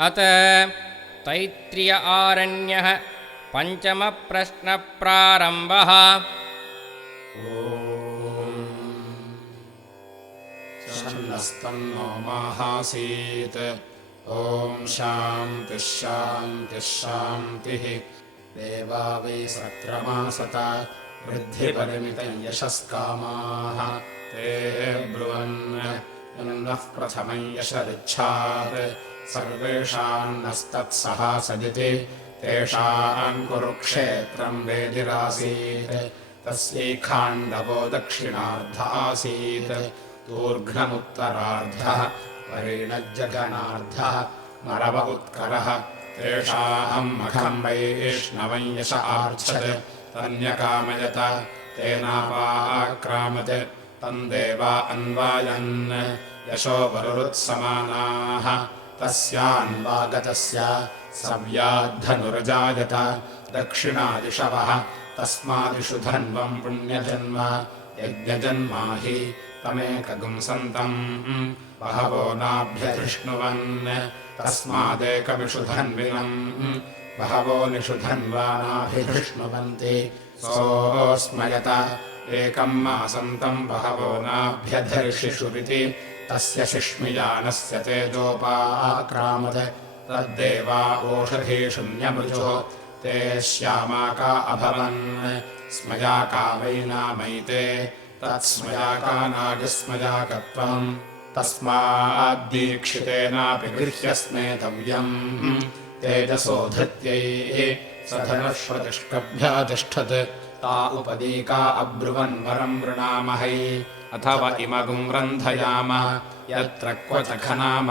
अत तैत्तिरीय आरण्यः पंचमः प्रश्नप्रारम्भः। शन्नस्तन्नो माहासीत्। ॐ शान्तिः शान्तिः शान्तिः। देवा वै सक्रमासत वृद्धिपरिमितं यशस्कामाः ते ब्रुवन् यन्नः प्रथमं यशरिच्छात् सर्वेषान्नस्तत्सहासदिति तेषां कुरुक्षेत्रं वेदिरासीत्। तस्यैखाण्डवो दक्षिणार्ध आसीत्। तूर्घ्नमुत्तरार्धः परिणज्जघनार्धः मरव उत्करः। तेषां मखं वैष्णवं यश आर्च्छत् तन्यकामयत तेनापाक्रामत् तं देवा अन्वायन् यशो वरुरुत्समानाः। तस्यान्वागतस्य सव्याद्धनुरजायत दक्षिणादिशवः। तस्मादिषु धन्वं पुण्यजन्म यज्ञजन्मा हि तमेकगुंसन्तम् बहवो नाभ्यधिष्णुवन्। तस्मादेकमिषु धन्विनम् बहवो निषु धन्वानाभिधृष्णुवन्ति। सोऽस्मयत एकं मासन्तम् बहवो नाभ्यधर्षिषुरिति तस्य शिश्मियानस्य तेजोपाक्रामत्। तद्देवा ओषधीशून्यमृजुः ते श्यामाका अभवन्। स्मयाका वै नामैते तत्स्मयाका नागस्मयाकत्वम्। तस्माद्दीक्षितेनापि गृह्यस्मेतव्यम्। तेजसो धृत्यैः स धनुष्वतिष्ठभ्यातिष्ठत्। ता उपदीका अब्रुवन् वरं वृणामहै अथवा इमगुं रन्धयाम यत्र क्वच खनाम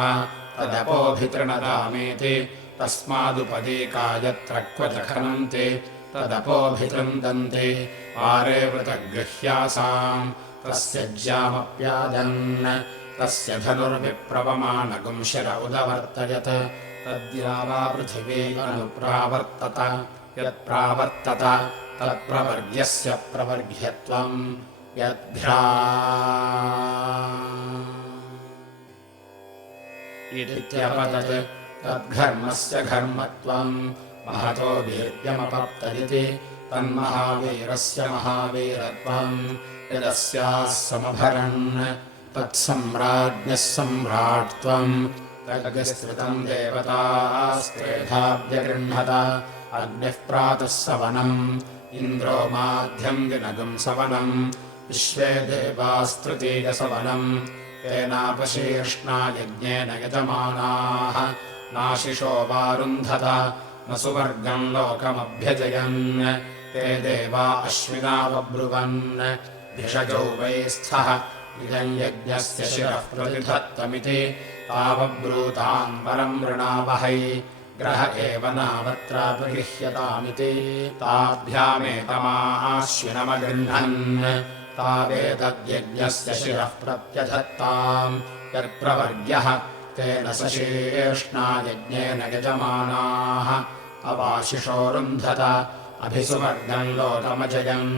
तदपोभितृणदामेति। तस्मादुपदीका यत्र क्वच खनन्ति तदपोभितृन्दन्ति। वारे वृतगृह्यासाम् तस्य ज्यामप्यादन्। तस्य धनुर्विप्रवमानगुं शिर उदवर्तयत्। तद्यावा पृथिवी अनुप्रावर्तत यत्प्रावर्तत तत्प्रवर्ग्यस्य प्रवर्ग्यत्वम् इत्यपतत् तद्घर्मस्य घर्मत्वम् महतो वीर्यमपप्तरिति। तन्महावीरस्य महावीरत्वम् यदस्याः समभरन्। तत्सम्राज्ञः सम्राट्त्वम् तद्विस्तृतम् देवतास्त्रेधाव्यगृह्णत। अग्निः प्रातः सवनम् इन्द्रो माध्यम् दिनगुं सवनम् विश्वे देवास्तृतीयसवनम्। तेनापशीर्ष्णा यज्ञेन यजमानाः नाशिषो वारुन्धत न सुवर्गम् लोकमभ्यजयन्। ते देवा अश्विना बभ्रुवन् भिषजौ वै स्थः इदम् यज्ञस्य शिरः प्रतिधत्तमिति। तावब्रूताम् वरम् वृणावहै ग्रह एव नावत्रापि गृह्यतामिति। ताभ्यामेतमाश्विनमगृह्णन् तावेतद्यज्ञस्य शिरः प्रत्यधत्ताम्। यत्प्रवर्ग्यः तेन सशीर्ष्णा यज्ञेन यजमानाः अवाशिषोरुन्धत अभिसुवर्गम् लोकमजयन्।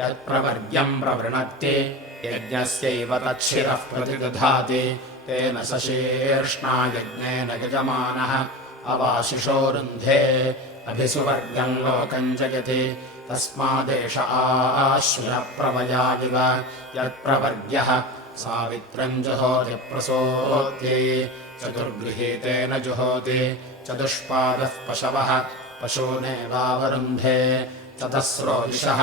यत्प्रवर्ग्यम् प्रवृणक्ति यज्ञस्यैव तच्छिरः प्रतिदधाति। तेन सशीर्ष्णा यज्ञेन यजमानः अवाशिषोरुन्धे अभिसुवर्गम् लोकम् जयति। तस्मादेष आश्विनप्रवयादिव यत्प्रवर्ग्यः सावित्रम् जुहोति प्रसूत्यै चतुर्गृहीतेन जुहोति। चतुष्पादः पशवः पशूनेवावरुन्धे चतस्रो दिशः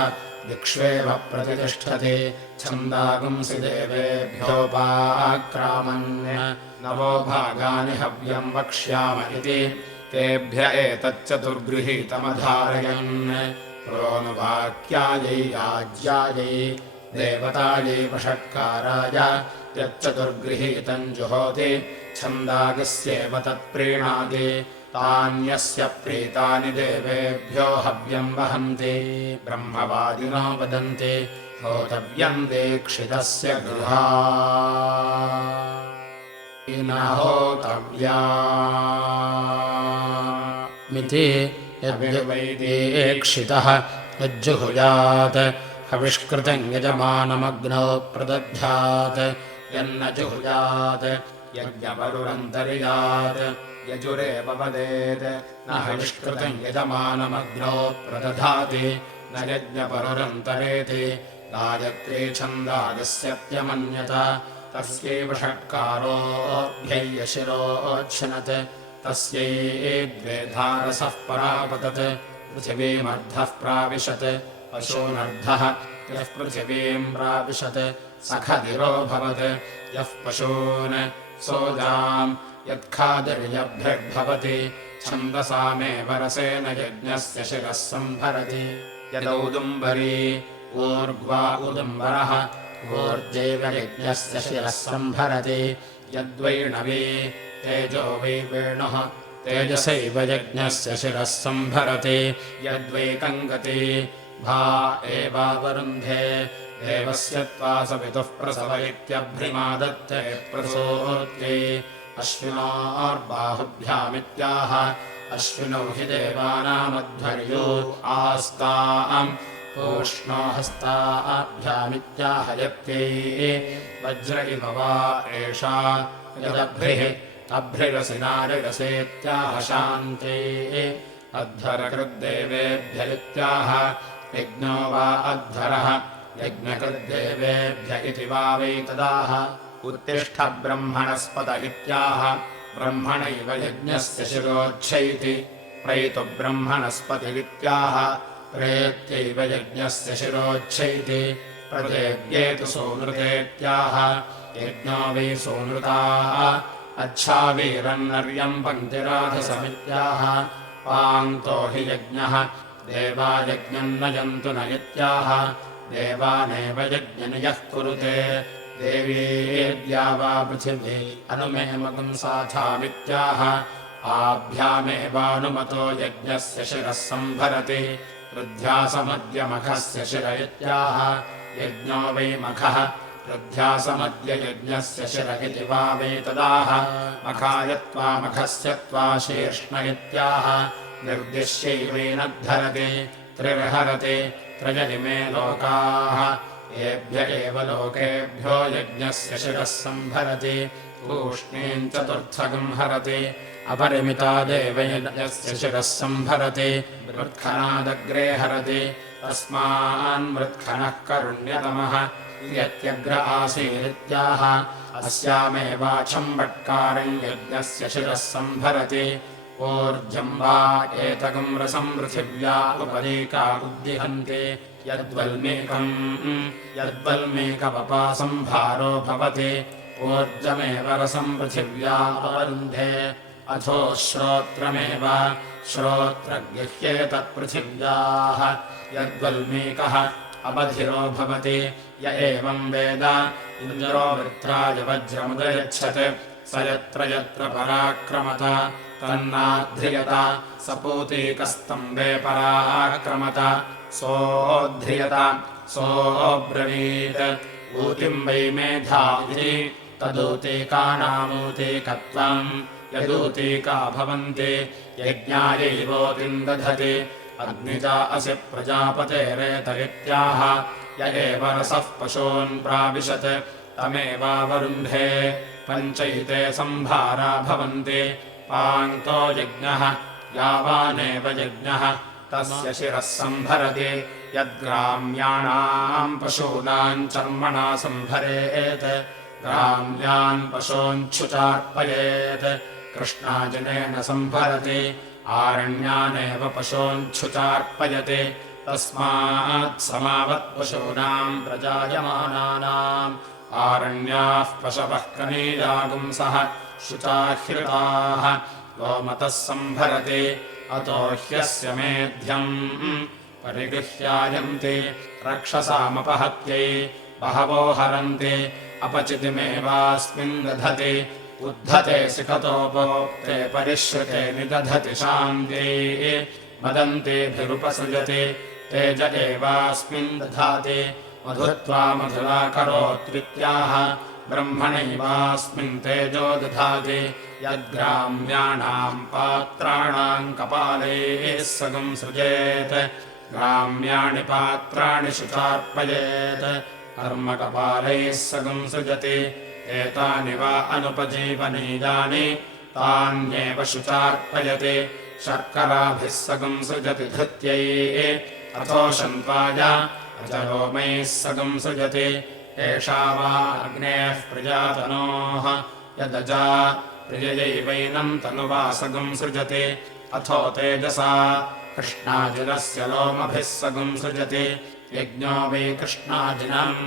दिक्ष्वेव प्रतितिष्ठति। छन्दागुंसि देवेभ्योपाक्रामन् नवो भागानि हव्यम् वक्ष्याम इति। तेभ्य एतच्चतुर्गृहीतमधारयन् प्रोनुवाक्यायै याज्यायै देवतायै वषट्काराय यच्चतुर्गृहीतम् जुहोति छन्दागस्येव तत्प्रीणाति। तान्यस्य प्रीतानि देवेभ्यो हव्यम् वहन्ति। ब्रह्मवादिनो वदन्ति होतव्यम् दीक्षितस्य गृहान् होतव्यामिति। यद्वैदीक्षितः यज्जुहुयात् हविष्कृतम् यजमानमग्नौ प्रदध्यात्। यन्न जुहुयात् यज्ञवरुरन्तर्यात् यजुरेव वदेत् न हविष्कृतम् यजमानमग्नौ प्रदधाति न यज्ञपरुरन्तरेति गायत्री छन्दागस्यत्यमन्यत तस्यैव षट्कारोऽभ्यय्यशिरोच्छिनत् तस्यै द्वेधारसः परापतत् पृथिवीमर्धः प्राविशत् पशूनर्धः यः पृथिवीम् प्राविशत् सखदिरोऽभवत् यः पशून् सोजाम् यत्खादिर्यभ्यर्भवति छन्दसामेव रसेन यज्ञस्य शिरः सम्भरति यदौदुम्बरी ऊर्ध्वा उदुम्बरः ऊर्जेव यज्ञस्य शिरः सम्भरति यद्वैणवी तेजो वै वेणुः तेजसैव यज्ञस्य शिरः सम्भरति यद्वैकङ्गती भा एवावरुन्धे देवस्य त्वा सवितुः प्रसव इत्यभ्रिमादत्ते प्रसूत्यै अश्विनोर्बाहुभ्यामित्याह अश्विनौ हि देवानामध्वर्यो आस्ताम् पूष्णो हस्ताभ्यामित्याह यत्यै वज्र इव वा एषा यदभ्रिः अभ्रिरसि नारिरसेत्याह शान्त्यै अध्वरकृद्देवेभ्य इत्याह यज्ञो वा अध्वरः यज्ञकृद्देवेभ्य इति वा वैतदाह उत्तिष्ठ ब्रह्मणस्पत इत्याह ब्रह्मणैव यज्ञस्य शिरोच्छैति प्रैतु ब्रह्मणस्पतिरित्याह प्रेत्यैव यज्ञस्य शिरोच्छैति प्रदेव्येतु सोनृतेत्याह यज्ञो वै सोनृताः अच्छावीरन्नर्यम् पङ्क्तिराधसमित्याह पान्तो हि यज्ञः देवा यज्ञम् नयन्तु न इत्याह देवानेव यज्ञनियः कुरुते देवीद्या वा पृथिवी अनुमेमकम् साधामित्याह आभ्यामेवानुमतो यज्ञस्य शिरः सम्भरति रुद्ध्यासमद्यमखस्य शिर इत्याह यज्ञो वै मखः रुद्ध्यासमद्य यज्ञस्य शिर इति वा वैतदाह मखायत्वा मखस्य त्वा शीर्ष्ण इत्याह निर्दिश्यैवेनद्धरति त्रिर्हरति त्रयनिमे लोकाः येभ्य एव लोकेभ्यो यज्ञस्य शिरः सम्भरति तूष्णीम् चतुर्थकम् हरति अपरिमिता देव यज्ञस्य शिरः सम्भरति मृत्खनादग्रे हरति तस्मान्मृत्खनः करुण्यतमः यत्यग्र आसीदित्याह अस्यामेवाच्छम्बट्कारम् यज्ञस्य शिरः सम्भरति ऊर्जम् वा एतकम् रसम् पृथिव्या उपरीका उद्दिहन्ति यद्वल्मीकवपासम्भारो भवति ऊर्जमेव रसम् पृथिव्या अवरुन्धे अथो श्रोत्रमेव श्रोत्रगृह्येतत्पृथिव्याः यद्वल्मीकः अबधिरो भवति य एवम् वेद इन्द्रो वृत्राय वज्रमुदयच्छत् स यत्र यत्र पराक्रमत तन्नाध्रियत सपूतीकस्तम्बे पराक्रमत सोऽध्रियत सोऽब्रवीत् ऊतिम् वै मेधा इति तदूतीकानामूतीकत्वम् यदूतीका भवन्ति यज्ञायैवोतिम् दधति अग्निजा असि प्रजापतेरेत इत्याह य एव रसः पशून् प्राविशत् तमेवावरुन्धे पञ्चैते सम्भारा भवन्ति पान्तो यज्ञः यावानेव यज्ञः तस्य शिरः सम्भरति यद्ग्राम्याणाम् पशूनाम् चर्मणा सम्भरेत् ग्राम्यान् पशूञ्छुचार्पयेत् कृष्णाजनेन सम्भरति आरण्यानेव पशूञ्छुचार्पयति तस्मात् समावत्पशूनाम् प्रजायमानानाम् आरण्याः पशवः कनीयागुंसः शुचाह्रिताः गोमतः सम्भरति अतो ह्यस्य मेध्यम् परिगृह्यायन्ति रक्षसामपहत्यै बहवो हरन्ति अपचितिमेवास्मिन् दधति उद्धते शिखतोपोक्ते परिश्रुते निदधति शान्त्यै मदन्तेभिरुपसृजति तेज एवास्मिन् दधाति मधुत्वा मधुराकरोत्वित्याह ब्रह्मणैवास्मिन् तेजो दधाति यद्ग्राम्याणाम् पात्राणाम् कपालैः सगम् सृजेत् ग्राम्याणि पात्राणि शुचार्पयेत् कर्मकपालैः सगम् सृजति एतानि वा अनुपजीवनीयानि तान्येव शुचार्पयति शर्कराभिः सगम् सृजति धृत्यै अथो शन्त्वाय अजरोमैः सगम् सृजति एषा वा अग्नेः प्रजातनोः यदजा प्रिययैवैनम् तनुवा सगम् सृजति अथो तेजसा कृष्णाजिनस्य लोमभिः सगम् सृजति यज्ञो वै कृष्णाजिनम्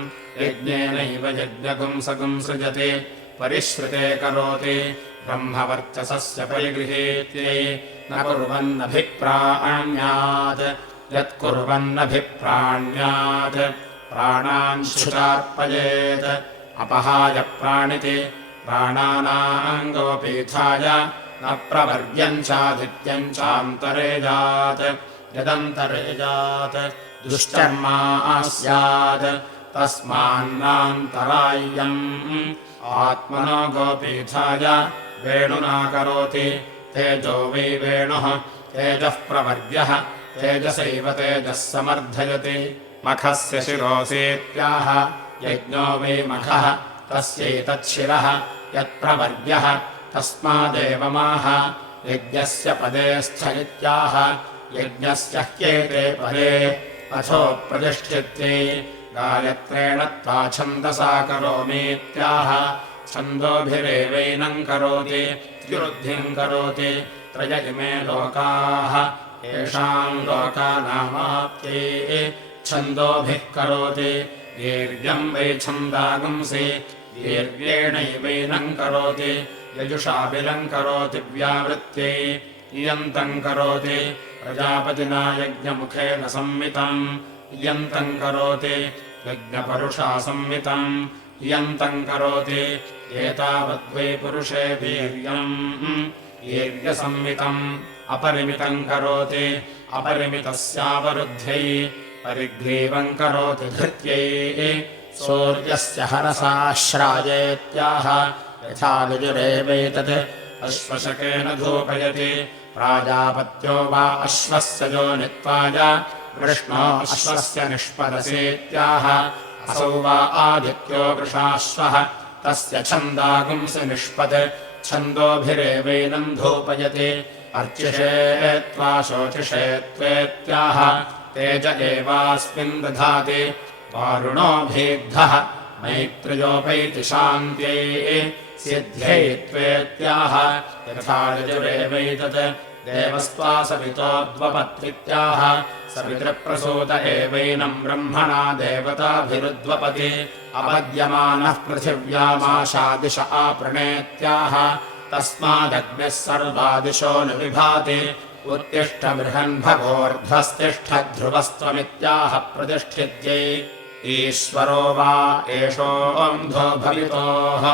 यज्ञेनैव यज्ञगुम् सगम् सृजति परिश्रुते करोति ब्रह्मवर्चसस्य परिगृहीत्यै न कुर्वन्नभिप्राण्यात् यत्कुर्वन्नभिप्राण्यात् प्राणान् शुचार्पयेत् अपहाय प्राणिति प्राणानाम् गोपीठाय न प्रवर्ग्यम् चादित्यम् चान्तरेजात् यदन्तरेजात् दुश्चर्मा स्यात् तस्मान्नान्तराय्यम् आत्मनो गोपीठाय वेणुना करोति तेजो वै वेणुः तेजः प्रवर्ग्यः तेजसैव तेजः समर्धयति मखस्य शिरोऽसीत्याह यज्ञो वै मखः तस्यैतच्छिरः यत्प्रवर्ग्यः तस्मादेव माह यज्ञस्य पदे स्थ इत्याह यज्ञस्य ह्येते पदे अथो प्रतिष्ठित्यै गायत्रेण त्वा छन्दसा करोमीत्याह छन्दोभिरेवैनम् करोति त्रिवृद्धिम् करोति त्रय इमे लोकाः येषाम् लोकानामाप्त्यै छन्दोभिः करोति वीर्यम् वै छन्दागुंसि वीर्येणैवैनम् करोति यजुषाभिलम् करोति व्यावृत्त्यै इयन्तम् करोति प्रजापतिना यज्ञमुखेन संवितम् इयन्तम् करोति यज्ञपरुषा संवितम् इयन्तम् करोति एतावद्वै पुरुषे वीर्यम् वीर्यसंवितम् अपरिमितम् करोति अपरिमितस्यावरुद्ध्यै परिग्रीवम् करोति धृत्यै सूर्यस्य हरसाश्रायेत्याह यथा विजुरेवैतत् अश्वशकेन धूपयति प्राजापत्यो वा अश्वस्य योनित्वाय वृष्णो अश्वस्य निष्पदसीत्याह असौ वा आदित्यो वृषाश्वः तस्य छन्दागुंसि निष्पत् छन्दोभिरेवैनम् धूपयति अर्चिषे त्वा शोचिषे त्वेत्याह तेज एवास्मिन् दधाति वारुणोऽभीग्धः मैत्र्योपैति शान्त्यै सिद्ध्यै त्वेत्याह यथा यजुरेवैतत् देवस्त्वा सवितोऽद्वपत्वित्याह सवितृप्रसूत एवैनम् ब्रह्मणा देवताभिरुद्वपति अपद्यमानः पृथिव्यामाशादिश आपृणेत्याह तस्मादग्निः सर्वादिशो न विभाति उत्तिष्ठ बृहन्भगोर्ध्वस्तिष्ठ ध्रुवस्त्वमित्याह प्रतिष्ठित्यै ईश्वरो वा एषोऽन्धो भवितोः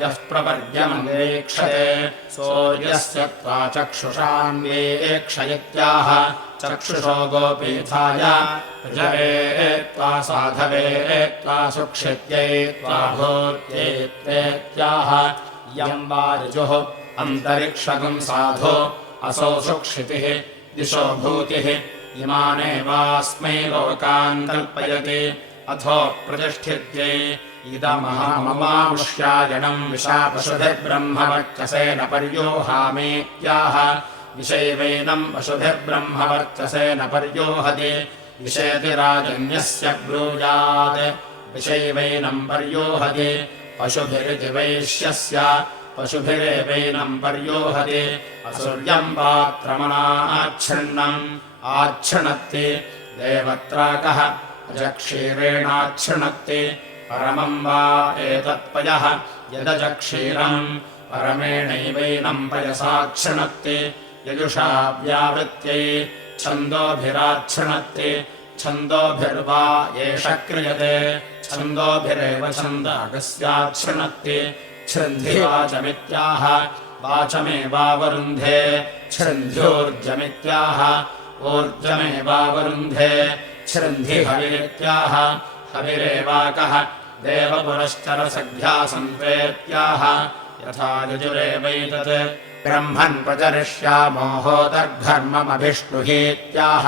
यः प्रवर्ग्यमन्वीक्षते सूर्यस्य त्वा चक्षुषान्वीक्षयित्याह चक्षुषो गोपीठाय ऋजवे त्वा साधवे त्वा सुक्षित्यै त्वा भूत्यै त्वेत्याह यम् वा ऋजुः अन्तरिक्षगम् साधो असौ सुक्षितिः दिशो भूतिः इमानेवास्मै लोकान् कल्पयति अथो प्रतिष्ठित्यै इदमहममामुष्यायणम् विशा पशुभिर्ब्रह्मवर्चसेन पर्योहामीत्याह विषैवैनम् पशुभिर्ब्रह्मवर्चसेन पर्योहति विषेति राजन्यस्य ब्रूयात् विषैवैनम् पर्योहति पशुभिरिति वैश्यस्य पशुभिरेवैनम् पर्योहति असुर्यम् पात्रमनाच्छृण्णम् आच्छृणत्ति देवत्राकः अजक्षीरेणाच्छृणत्ति परमम् वा एतत्पयः यदजक्षीरम् परमेणैवैनम् पयसाच्छृणत्ति यजुषा व्यावृत्त्यै छन्दोभिराच्छृणत्ति छन्दोभिर्वा एष क्रियते छन्दोभिरेव छन्दागस्याच्छृणत्ति छृन्धिवाचमित्याह वाचमेवावरुन्धे छृन्ध्योर्जमित्याह ऊर्जमेवावरुन्धे छृन्धिहविरित्याह हविरेवाकः देवपुरश्चरसघ्यासन्त्वेत्याह यथा यजुरेवैतत् ब्रह्मन् प्रचरिष्यामोहोदर्घर्ममभिष्णुहीत्याह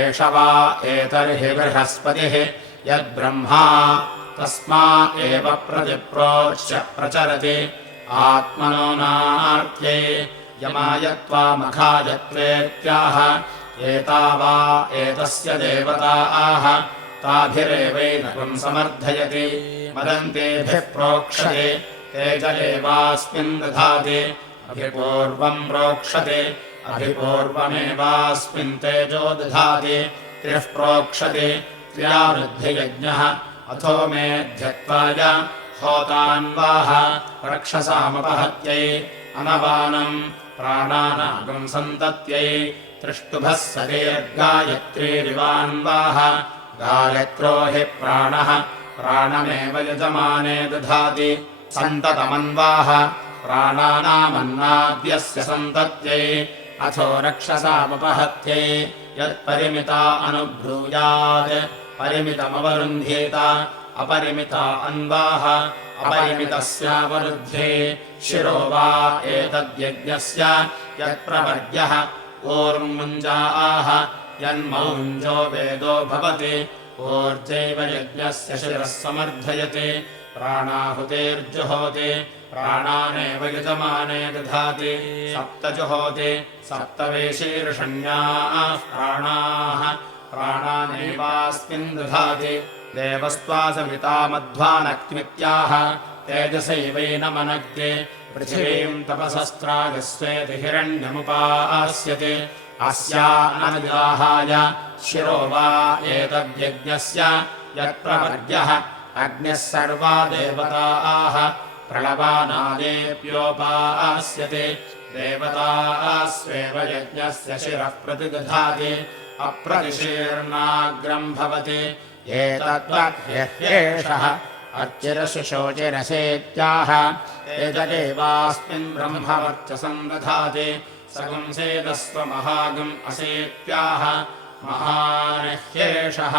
एष वा एतर्हि बृहस्पतिः यद्ब्रह्मा तस्मा एव प्रतिप्रोच्य प्रचरति आत्मनो नार्त्यै यमायत्वा मखायत्वेत्याह एता वा एतस्य देवताः ताभिरेवैनकुम् समर्थयति मदन्तेभिः प्रोक्षते तेज एवास्मिन् दधाति अभिपूर्वम् प्रोक्षते अभिपूर्वमेवास्मिन् तेजो दधाति त्रिः प्रोक्षते त्र्यावृद्धियज्ञः अथो मेध्यत्वाय होतान्वाह रक्षसामपहत्यै अनवानम् प्राणानागम् सन्तत्यै त्रिष्टुभः सदीर्घायत्रीरिवान्वाह गायत्रो हि प्राणः प्राणमेव यजमाने दधाति सन्ततमन्वाह प्राणानामन्नाद्यस्य सन्तत्यै अथो रक्षसामपहत्यै यत्परिमिता अनुब्रूयात् परिमितमवरुन्धेत अपरिमिता अन्वाह अपरिमितस्यावरुध्ये शिरो वा एतद्यज्ञस्य यत्प्रवर्ग्यः ऊर्मुञ्जाः यन्मौञ्जो वेदो भवति ऊर्जैव यज्ञस्य शिरः समर्थयति प्राणाहुतेर्जुहोति प्राणानेव यजमाने दधाति सप्त जुहोति सप्तवेशीर्षण्याः प्राणाः प्राणानेवास्मिन् दधाति देवस्त्वासमिता मध्वानक्मित्याह तेजसैवैनमनक्ति पृथिवीम् तपसस्त्राजस्वेति हिरण्यमुपास्यति अस्यानविदाहाय शिरो वा एतद्यज्ञस्य यत्प्रवर्ग्यः अग्निः सर्वा देवताः प्रणवानादेऽप्योपास्यते देवतास्वेव यज्ञस्य शिरः प्रतिदधाति अप्रतिशीर्णाग्रम् भवति एतद्वह्येषः अर्चिरशिशोचिरसेत्याह एतदेवास्मिन् ब्रह्मवर्चसम् दधाति सगुंसेदस्वमहागम् असेत्याह महानह्येषः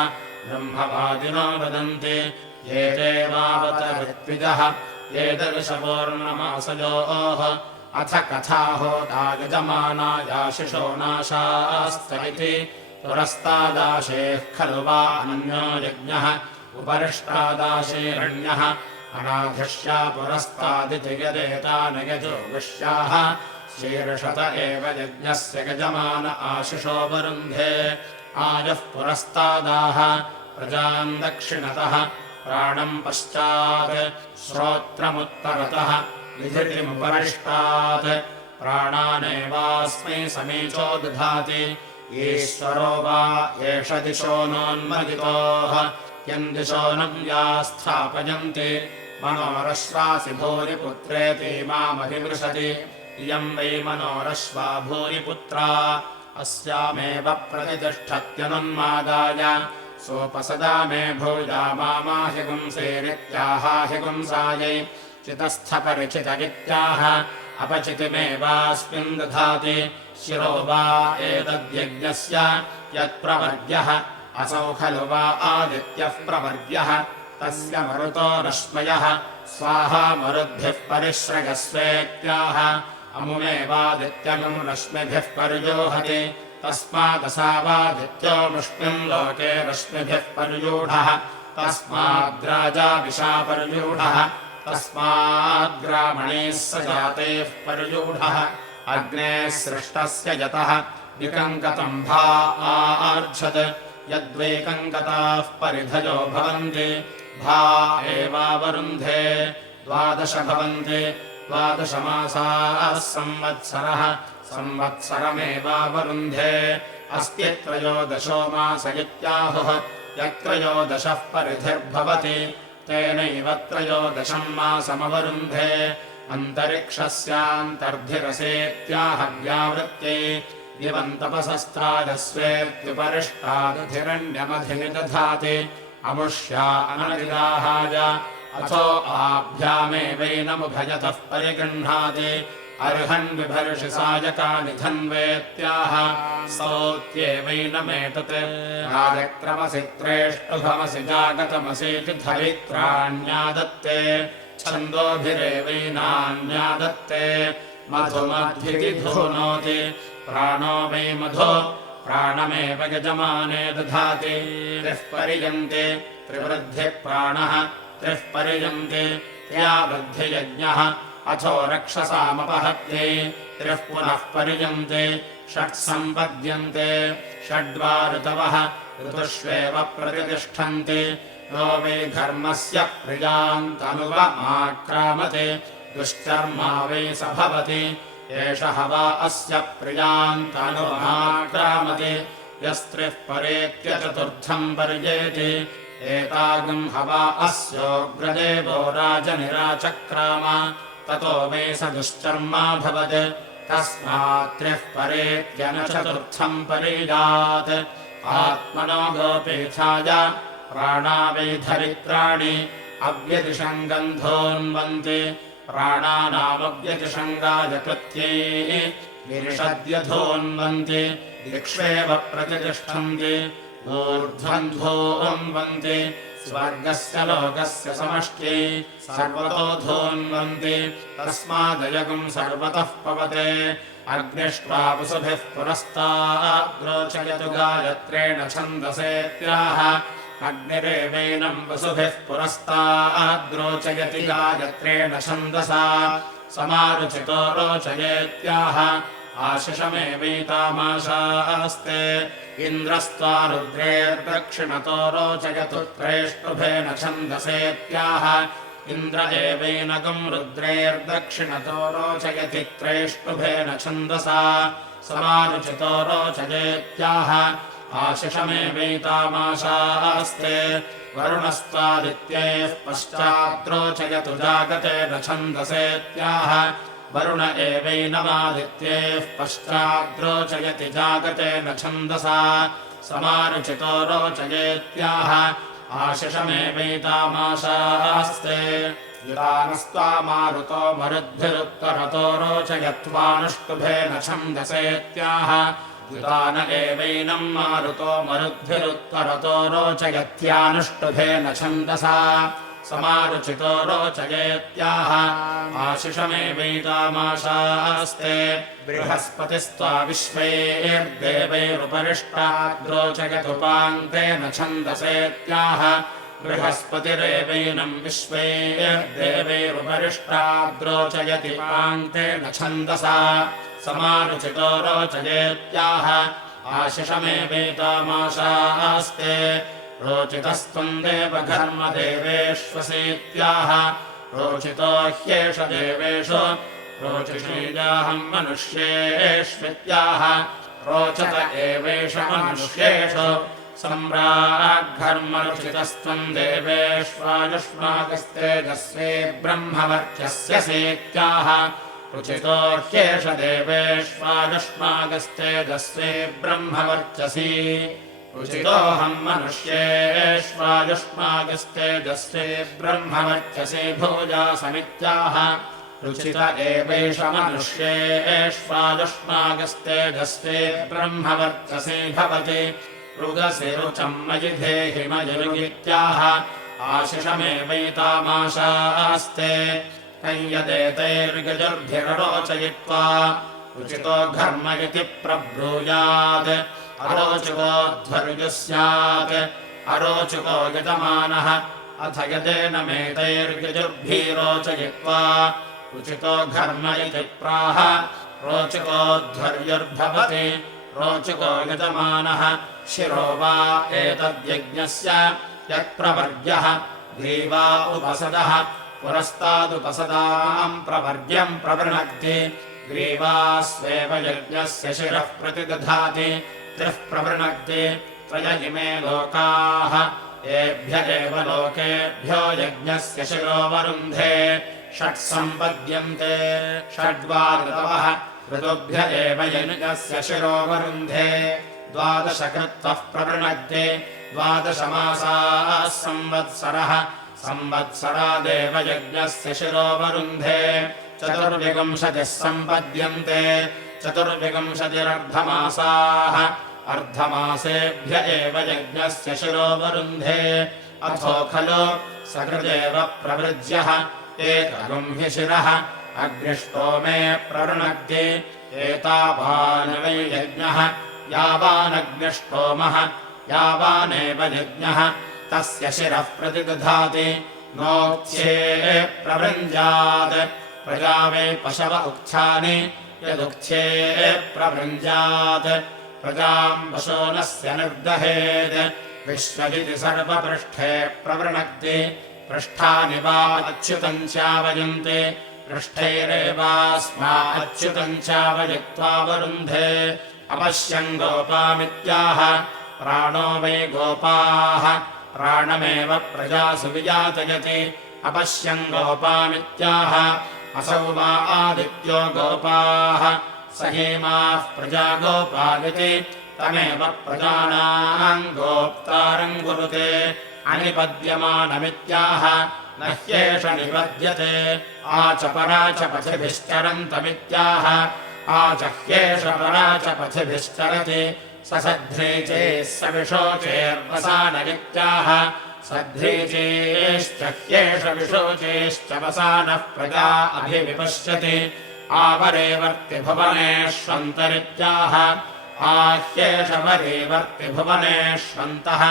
ब्रह्मवादिनो वदन्ति एतेवावत ऋत्विजः एतदृशपूर्णमासयोः अथ कथाहोता यजमानायाशिषो नाशास्त इति पुरस्तादाशेः खलु वा अन्यो यज्ञः उपरिष्टादाशेरण्यः अनाधिष्या पुरस्तादिति यदेतानयजो विश्याः शीर्षत एव यज्ञस्य यजमान आशिषो वरुन्धे आयुः पुरस्तादाः प्रजाम् दक्षिणतः प्राणम् पश्चात् श्रोत्रमुत्तरतः विधिमुपरिष्टात् प्राणानेवास्मै समीचो दधाति ईश्वरो वा एष दिशो नोन्मदितोः यन्दिशोऽनं या स्थापयन्ति मनोरश्वासि भूरिपुत्रेति मामभिमृशति इयम् वै मनोरश्वा भूरिपुत्रा अस्यामेव प्रतितिष्ठत्यनुन्मादाय सोपसदा मे भूया मामाहिगुंसेरित्याहाहिगुंसायै चितस्थपरिचितगित्याह अपचितिमेवास्मिन् दधाति शिरो वा एतद्यज्ञस्य यत्प्रवर्ग्यः असौ खलु वा आदित्यः प्रवर्ग्यः तस्य मरुतो रश्मयः स्वाहा मरुद्भिः परिश्रयस्वेत्याह अमुमेवादित्यगम् रश्मिभिः पर्योहति तस्मादसावादित्यो मुष्मिन् लोके रश्मिभिः पर्यूढः तस्माद्राजा विशापर्यूढः तस्माद्ग्रामणैः स जातैः पर्यूढः अग्नेः सृष्टस्य यतः विकङ्कतम् भा आर्च्छत् यद्वैकङ्कताः परिधयो भवन्ति भा एवावरुन्धे 12 भवन्ति 12 मासाः संवत्सरः संवत्सरमेवावरुन्धे अस्ति 13 मास इत्याहुः यत्रयोदशः परिधिर्भवति तेनैव 13 मासमवरुन्धे अन्तरिक्षस्यान्तर्धिरसेत्याहव्यावृत्यै दिवन्तपसस्त्राजस्वेत्युपरिष्टादधिरण्यमधिनिदधाति अमुष्या अनविदाहाय अथो आभ्यामेवैनमुभयतः परिगृह्णाति अर्हन् बिभर्षि सायकानि धन्वेत्याह सौत्येवैनमेतत् राजक्रमसि त्रेष्टुभमसि जागतमसीति धरित्राण्यादत्ते छन्दोभिरेवैनान्यादत्ते मधुमद्भिति धूनोति प्राणो वै मधु प्राणमेव यजमाने दधाति 3 पर्यन्ते त्रिवृद्धिः प्राणः 3 पर्यन्ते 3 वृद्धियज्ञः अथो रक्षसामपहत्ये 3 पुनः पर्यन्ते 6 सम्पद्यन्ते 6 वा ऋतवः ऋतुष्वेव प्रतितिष्ठन्ति यो वै घर्मस्य प्रियान्तनुवमाक्रामते दुश्चर्मा वै स भवति एषः वा अस्य प्रियान्तनुवमाक्रामति यस्त्रिः परेत्य 4थम् पर्येति एतागम् हवा अस्योग्रदेवो राजनिराचक्राम ततो वै स दुश्चर्मा भवत् तस्मात् 3 परेत्य न 4थम् पर्यात् आत्मनो गोपीठाय प्राणा वै धरित्राणि अव्यतिशम् गन्धोन्वन्ति प्राणानामव्यतिशङ्गाय कृत्यैः विरिषद्यधोन्वन्ति दिक्ष्वेव प्रतितिष्ठन्ति ऊर्ध्वन्धोन्वन्ति स्वर्गस्य लोकस्य समष्ट्यै सर्वतोधोन्वन्ति तस्मादयगुम् सर्वतः पवते अग्निष्ट्वा वसुभिः पुरस्ताद्रोचयतु गायत्रेण छन्दसेत्याह अग्निरेवैनम् वसुभिः पुरस्ताद्रोचयति गायत्रेण छन्दसा समारुचितो रोचयेत्याह आशिषमेवैतामाशास्ते इन्द्रस्त्वा रुद्रेर्दक्षिणतो रोचयतु त्रैष्टुभेन छन्दसेत्याह इन्द्र एवैनगम् रुद्रेर्दक्षिणतो रोचयति त्रैष्टुभेन छन्दसा समारुचितो रोचयेत्याह आशिषमेवैतामाशास्ते वरुणस्त्वादित्यैः पश्चाद्रोचयतु जागतेन छन्दसेत्याह वरुण एवैनमादित्यैः पश्चाद्रोचयति जागतेन छन्दसा समारुचितो रोचयेत्याह आशिषमेवैतामाशास्ते युतानस्त्वा मारुतो मरुद्भिरुत्तरतो रोचयत्वानुष्टुभेन छन्दसेत्याह युतान एवैनम् मारुतो मरुद्भिरुत्तरतो रोचयत्यानुष्टुभेन छन्दसा समारुचितो रोचयेत्याह आशिषमेवैतामाशास्ते बृहस्पतिस्त्वा विश्वैर्देवैरुपरिष्टाद्रोचयतुपान्तेन छन्दसेत्याह बृहस्पतिरेवैनम् विश्वैर्देवैरुपरिष्टाद्रोचयति पान्तेन छन्दसा समारुचितो रोचयेत्याह आशिषमेवैतामाशास्ते रोचितस्त्वम् देवघर्मदेवेष्वसीत्याह रोचितो ह्येष देवेषु रोचिषीजाहम् मनुष्येष्वित्याह रोचत एवेष मनुष्येषु सम्राग्घर्मरुचितस्त्वम् देवेष्वायुष्माकस्तेजस्वी ब्रह्मवर्चस्यसीत्याह रुचितो ह्येष देवेष्वायुष्माकस्तेजस्वी ब्रह्मवर्चसी रुचितोऽहम् मनुष्येष्वायुष्माकस्तेजस्वी ब्रह्मवर्चसी भूजासमित्याह रुचित एवैष मनुष्येष्वायुष्माकस्तेजस्वी ब्रह्मवर्चसी भवति रुगसि रुचम् मयि धेहि मयुरुगित्याह आशिषमेवैतामाशास्ते यदेतैर्गजुर्भिररोचयित्वा रुचितो घर्म इति प्रब्रूयात् अरोचुकोध्वर्युः स्यात् अरोचुको यजमानः अथ यदेनमेतैर्गजुर्भिरोचयित्वा रुचितो घर्म इति प्राह रोचुकोध्वर्युर्भवति रोचुको यजमानः शिरो वा एतद्यज्ञस्य यत्प्रवर्ग्यः ग्रीवा उपसदः पुरस्तादुपसदाम् प्रवर्ग्यम् प्रवृणक्ति ग्रीवास्वेव यज्ञस्य शिरः प्रतिदधाति 3 प्रवृणक्ति 3 इमे लोकाः एभ्य एव लोकेभ्यो यज्ञस्य शिरोवरुन्धे 6 सम्पद्यन्ते 6 वा ऋतवः ऋतुभ्य एव यज्ञस्य शिरोवरुन्धे 12 कृत्वः प्रवृणक्ति 12 मासाः संवत्सरः संवत्सरादेव यज्ञस्य शिरोवरुन्धे 24 सम्पद्यन्ते 24 अर्धमासेभ्य एव यज्ञस्य शिरोवरुन्धे अथो खलु सकृदेव प्रवृज्यः एकगुम् हि शिरः अग्निष्टोमे प्रवृणक्ति एतावान् वै यज्ञः यावानग्निष्टोमः यावानेव यज्ञः तस्य शिरः प्रतिदधाति नोक्ष्ये प्रवृञ्जात् प्रजा वै पशव उक्थानि यदुक्थे प्रवृञ्जात् प्रजाम् पशोनस्य निर्दहेत् विश्वजिति सर्वपृष्ठे प्रवृणक्ति पृष्ठानि वा अच्युतम् चावयन्ति पृष्ठैरेवास्मा अच्युतम् चावयित्वा वरुन्धे अपश्यम् गोपामित्याह प्राणो वै गोपाः प्राणमेव प्रजासु विजातयति अपश्यम् गोपामित्याह असौ वा आदित्यो गोपाः स हेमाः प्रजा गोपालिति तमेव प्रजानाम् गोप्तारम् कुरुते अनिपद्यमानमित्याह न ह्येष निपद्यते आचपरा च पथिभिश्चरन्तमित्याह आचह्येष परा च पथिभिश्चरति स सध्रीचेः स विशोचेर्वसानमित्याह सध्रीचेश्चह्येष विशोचेश्च वसानः प्रजा अभिविपश्यति आवरेवर्ति भुवनेष्वन्तरित्याह आह्येष वरेवर्ति भुवनेष्वन्तः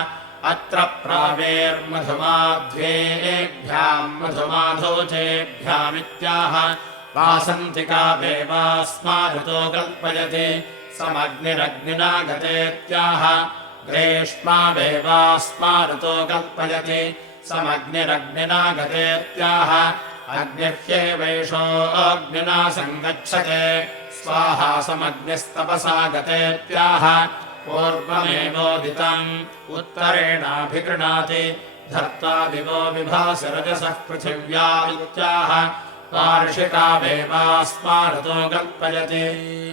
अत्र प्रावेर्मधुमाध्वेभ्याम् मधुमाधोचेभ्यामित्याह वासन्तिकावेवास्मा ऋतो कल्पयति समग्निरग्निना गतेत्याह ग्रेष्मावेवास्मा ऋतो कल्पयति समग्निरग्निना गतेत्याह अग्निह्येवैषोऽग्निना सङ्गच्छते स्वाहा समग्निस्तपसा गतेत्याह पूर्वमेवोदितम् उत्तरेणाभिगृणाति धर्ता दिवो विभासि रजसः पृथिव्या इत्याह वार्षिकावेवास्मा ऋतो कल्पयति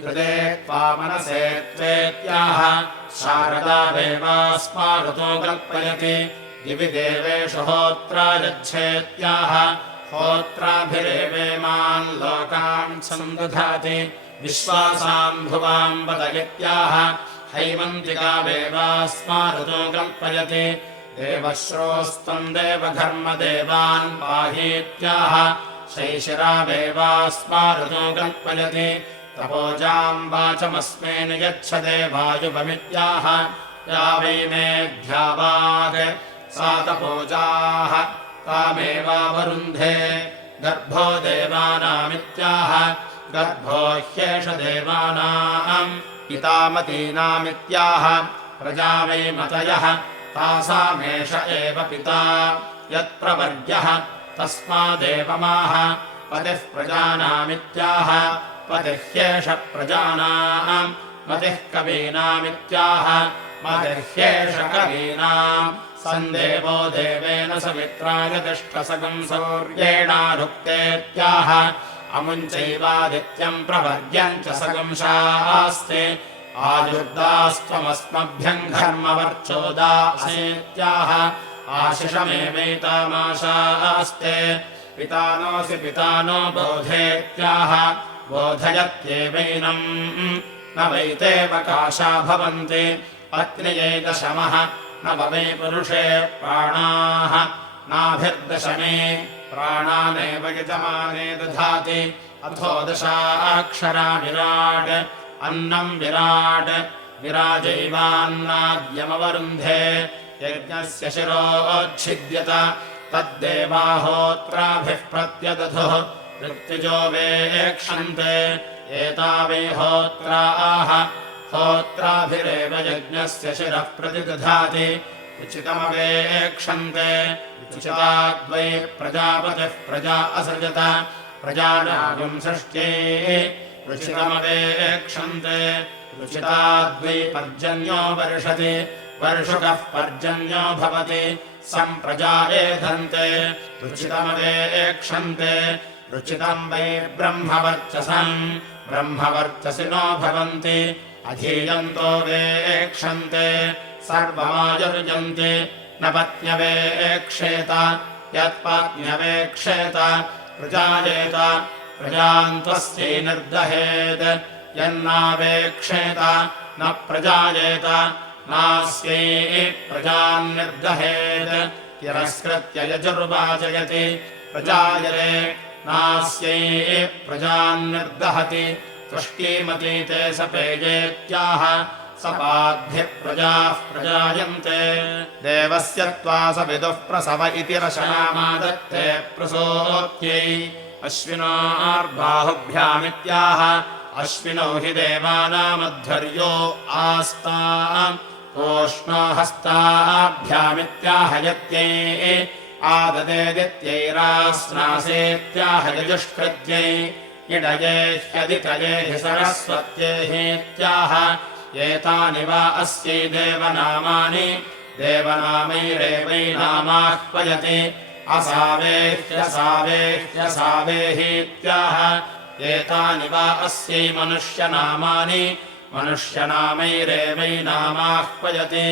हृदे त्वा मनसे त्वेत्याह शारदावेवास्मा ऋतो कल्पयति दिवि देवेषु होत्रा यच्छेत्याह होत्राभिरेवेमान् लोकान् सन्दधाति विश्वासाम् भुवाम् वदयत्याह हैमन्तिकावेवास्मा ऋतो कल्पयति देवश्रोस्त्वम् देवघर्मदेवान् पाहीत्याह शैशिरावेवास्मा ऋतो कल्पयति तपोजाम् वाचमस्मेन यच्छते वायुवमित्याह या वै मेऽध्यावाक् सा तपोजाः तामेवावरुन्धे गर्भो देवानामित्याह गर्भो ह्येष देवानाम् पितामतीनामित्याह प्रजा वै मतयः तासामेष एव पिता यत्प्रवर्ग्यः तस्मादेवमाह पतिः प्रजानामित्याह पतिः ह्येष प्रजानाम् मतिः कवीनामित्याह मतिर्ह्येष कवीनाम् सन्देवो देवेन सवित्राय तिष्ठसगम् सौर्येणारुक्तेत्याह अमुञ्चैवादित्यम् प्रवर्ग्यम् च सगंशास्ते आयुर्दास्त्वमस्मभ्यम् घर्मवर्चोदासेत्याह आशिषमेवैतामाशास्ते पितानोऽसि पितानो बोधेत्याह बोधयत्येवैनम् न वैतेवकाशा भवन्ति पत्न्यै दशमः न वै पुरुषे प्राणाः नाभिर्दशमे प्राणानेव यजमाने दधाति अथो दशाक्षरा विराट् अन्नम् विराट् विराजैवान्नाद्यमवरुन्धे यज्ञस्य शिरोच्छिद्यत तद्देवाहोत्राभिः प्रत्यदधुः ऋत्विजो वेक्षन्ते एतावै होत्राः होत्राभिरेव यज्ञस्य शिरः प्रतिदधाति उचितमवेक्षन्ते उचिताद्वै प्रजापतिः प्रजा असृजत प्रजानागम् सृष्ट्यै रुचितमवेक्षन्ते रुचिताद्वै पर्जन्यो वर्षति वर्षुकः पर्जन्यो भवति सम्प्रजा एधन्ते रुचितमवेक्षन्ते रुचितम् वै ब्रह्मवर्चसम् ब्रह्मवर्चसिनो भवन्ति अधीयन्तो वेक्षन्ते सर्वमायुर्यन्ति न पत्न्यवेक्षेत यत्पत्न्यवेक्षेत प्रजायेत प्रजाम् त्वस्यै निर्दहेत् यन्नावेक्षेत न प्रजायेत नास्यै प्रजाम् निर्दहेत् तिरस्कृत्य यजुर्वाचयति प्रजायते नास्यै प्रजाम् निर्दहति तुष्टीमतीते सपेयेत्याह सपाद्भिः प्रजाः प्रजायन्ते देवस्य त्वा सविदुः प्रसव इति रशनामादत्ते प्रसूत्यै अश्विनोर्बाहुभ्यामित्याह अश्विनौ हि देवानामध्वर्यो आस्ताम् ओष्णो हस्ताभ्यामित्याह यत्यै आददेदित्यैरास्नासेत्याह यजुष्कृत्यै इडये ह्यदितये हि सरस्वत्यै हीत्याह एतानि वा अस्यै देवनामानि देवनामैरेवैनामाह्वयति असावेह्यसावेह्यसावेहीत्याह एतानि वा अस्यै मनुष्यनामानि मनुष्यनामैरेवैनामाह्वयति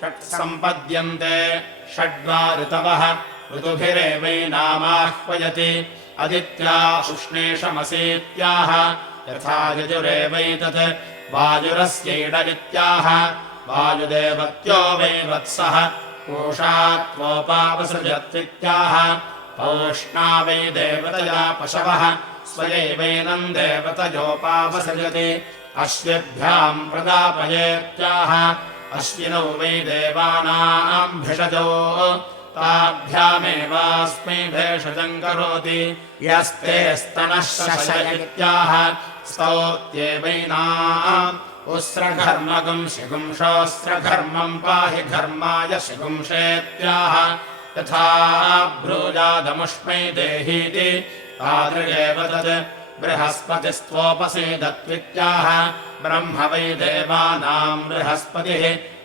षट् सम्पद्यन्ते षड्वा ऋतवः ऋतुभिरेवैनामाह्वयति अदित्या उष्णेशमसीत्याह यथा यजुरेवैतत् वायुरस्यैड इत्याह वायुदेवत्यो वै वत्सः पूषात्वोपावसृजत्वित्याह पौष्णा वै देवतया पशवः स्वयैवैनम् देवतयोपावसृजति अश्विभ्याम् प्रदापयेत्याह अश्विनौ वै देवानाम् भिषजो ताभ्यामेवास्मै भेषजम् करोति यस्ते स्तनः शशयित्याह स्तौत्येवैनाम् उस्रघर्मगम् शिगुंषोऽस्रघर्मम् पाहि घर्माय शिगुंषेत्याह यथा ब्रूयादमुष्मै देहीति तादृगेव तत् बृहस्पतिस्त्वोपसीदत्वित्याह ब्रह्म वै देवानाम् बृहस्पतिः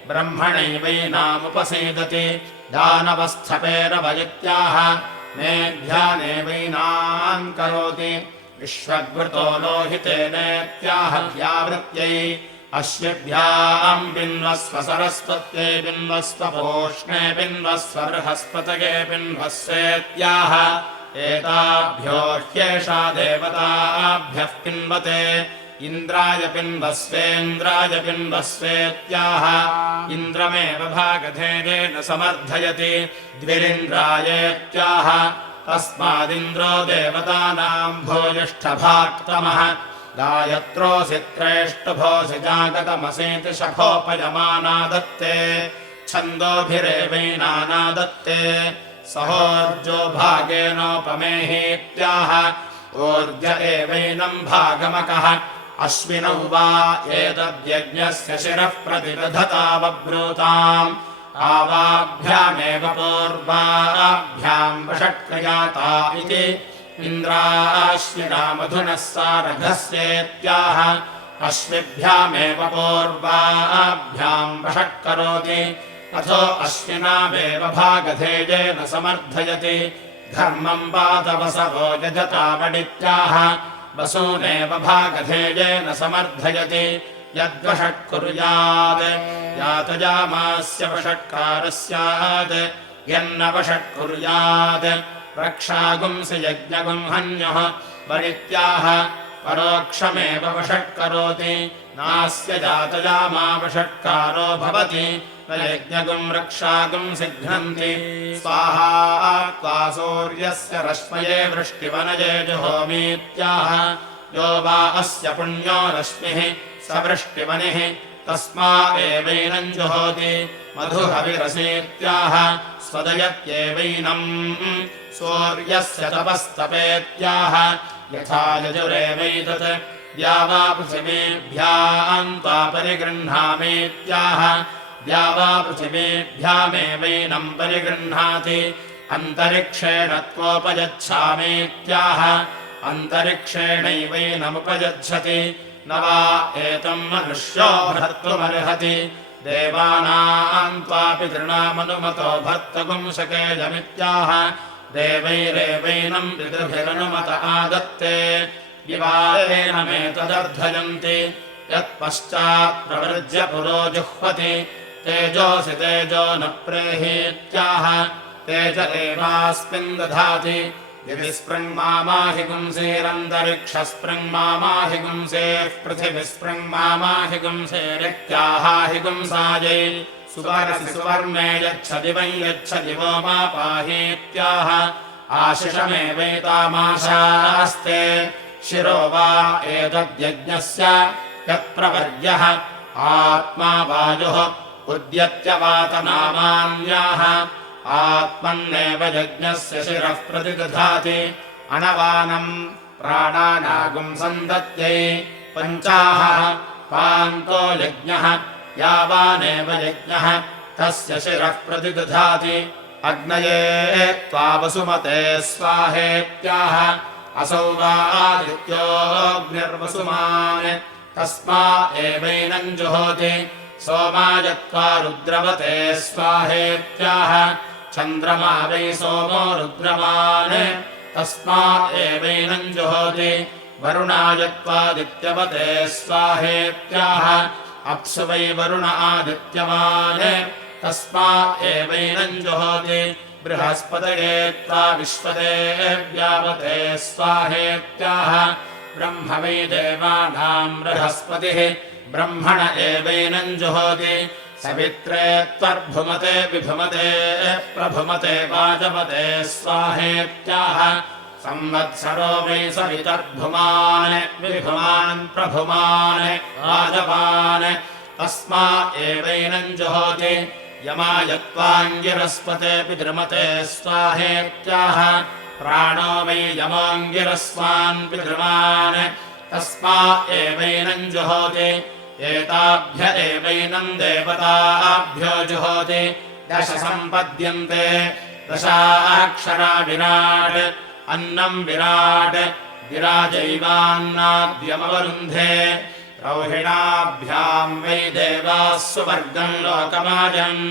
ब्रह्मणैवैनामुपसीदति दानवस्थपेरव इत्याह मेध्यानेवैनाम् करोति विश्वग्वृतो लोहितेनेत्याह व्यावृत्यै अश्विभ्याम् बिन्वस्व सरस्वत्यै बिन्वस्व पूष्णे बिन्वस्व बृहस्पतये बिन्वस्वेत्याह एताभ्यो ह्येषा देवताभ्यः पिन्वते इन्द्राय पिन्वस्वेन्द्राय पिन्वस्वेत्याह इन्द्रमेव भागधेयेन समर्थयति द्विरिन्द्रायेत्याह तस्मादिन्द्रो देवतानाम् भूयिष्ठभाक्तमः गायत्रोऽसि त्रेष्टभोऽसि जागतमसीति शफोपयमानादत्ते छन्दोभिरेवैनानादत्ते सहोर्जो भागेनोपमेहीत्याह ऊर्ज एवैनम् भागमकः अश्विनौ वा एतद्यज्ञस्य शिरः प्रतिदधतावब्रूताम् आवाभ्यामेव पूर्वाभ्याम् वषट्क्रियाता इति इन्द्राश्विनामधुनः सारघस्येत्याह अश्विभ्यामेव पूर्वाभ्याम् वषट्करोति अथो अश्विनामेव भागधेयेन समर्थयति धर्मम् पातवसवो यजतामडित्याह वसूनेव भागधेयेन समर्थयति यद्वषट्कुर्यात् यातयामास्य वषट्कारः स्यात् यन्न वषट्कुर्यात् रक्षागुंसि यज्ञगुंहन्यः वरित्याह परोक्षमेव वषट्करोति नास्य जातयामा वषट्कारो भवति न यज्ञगुम् रक्षागुम् सिघ्नन्ति स्वाहा त्वा सूर्यस्य रश्मये वृष्टिवनये जुहोमीत्याह यो वा अस्य पुण्यो रश्मिः स वृष्टिवनिः तस्मा एवैनम् जुहोति मधुहविरसीत्याह स्वदयत्येवैनम् सूर्यस्य तपस्तपेत्याह यथा यजुरेवैतत् द्यावा पृथिवीभ्याम् त्वा परिगृह्णामीत्याह द्यावा पृथिवीभ्यामेवैनम् परिगृह्णाति अन्तरिक्षेण त्वोपयच्छामीत्याह अन्तरिक्षेणैवैनमुपयच्छति न वा एतम् मनुष्यो भर्तुमर्हति देवानाम् त्वापि तृणामनुमतो भर्तुम् शकेयमित्याह देवैरेवैनम् पितृभिरनुमत आदत्ते विवादेनमेतदर्धयन्ति यत्पश्चात् प्रवृज्य पुरो जुह्वति तेजोऽसि तेजो न प्रेहीत्याह तेज एवास्मिन् दधाति दिविस्पृङ्मामाहि गुंसेरन्तरिक्षस्पृङ्मामाहि गुंसेः पृथिविस्पृङ्मामाहि गुंसेरित्याहाहि गुंसायै सुवर्णसि सुवर्णे यच्छति वै यच्छति वो मा पाहीत्याह आशिषमेवैतामाशास्ते शिरो वा एतद्यज्ञस्य यत्प्रवर्यः आत्मा वायुः उद्यत्यवातनामान्याः आत्मन्नेव यज्ञस्य शिरः प्रतिदधाति अणवानम् प्राणानागुम् सन्दत्यै पञ्चाहः पान्तो यज्ञः यावानेव यज्ञः तस्य शिरः प्रतिदधाति अग्नये त्वा वसुमते स्वाहेत्याह असौ वा आदित्योऽग्निर्वसुमान् तस्मा एवैनम् जुहोति सोमाय त्वा रुद्रवते स्वाहेत्याह चन्द्रमा वै सोमो रुद्रमान् तस्मा एवैनम् जुहोति वरुणाय त्वादित्यवते स्वाहेत्याह अप्सु वै वरुण आदित्यमान् तस्मा एवैनम् जुहोति बृहस्पतये त्वा विश्वदेव्यावते स्वाहेत्याह ब्रह्म वै देवानाम् बृहस्पतिः ब्रह्मण एवैनम् जुहोति सवित्रे त्वर्भुमते विभुमते प्रभुमते वाजवते स्वाहेत्याह संवत्सरो वै सवितर्भुमान् विभुमान् प्रभुमान् वाजवान् तस्मा एवैनम् जुहोति यमाय त्वाङ्गिरस्पते पितृमते स्वाहेत्याह प्राणो वै यमोऽङ्गिरस्वान् पितृमान् तस्मा एवैनम् जुहोति एताभ्य एवैनम् देवताभ्यो जुहोति दश सम्पद्यन्ते दशाक्षरा विराट् अन्नम् विराट् विराजैवान्नाद्यमवरुन्धे रौहिणाभ्याम् वै देवाः सुवर्गम् लोकमाजन्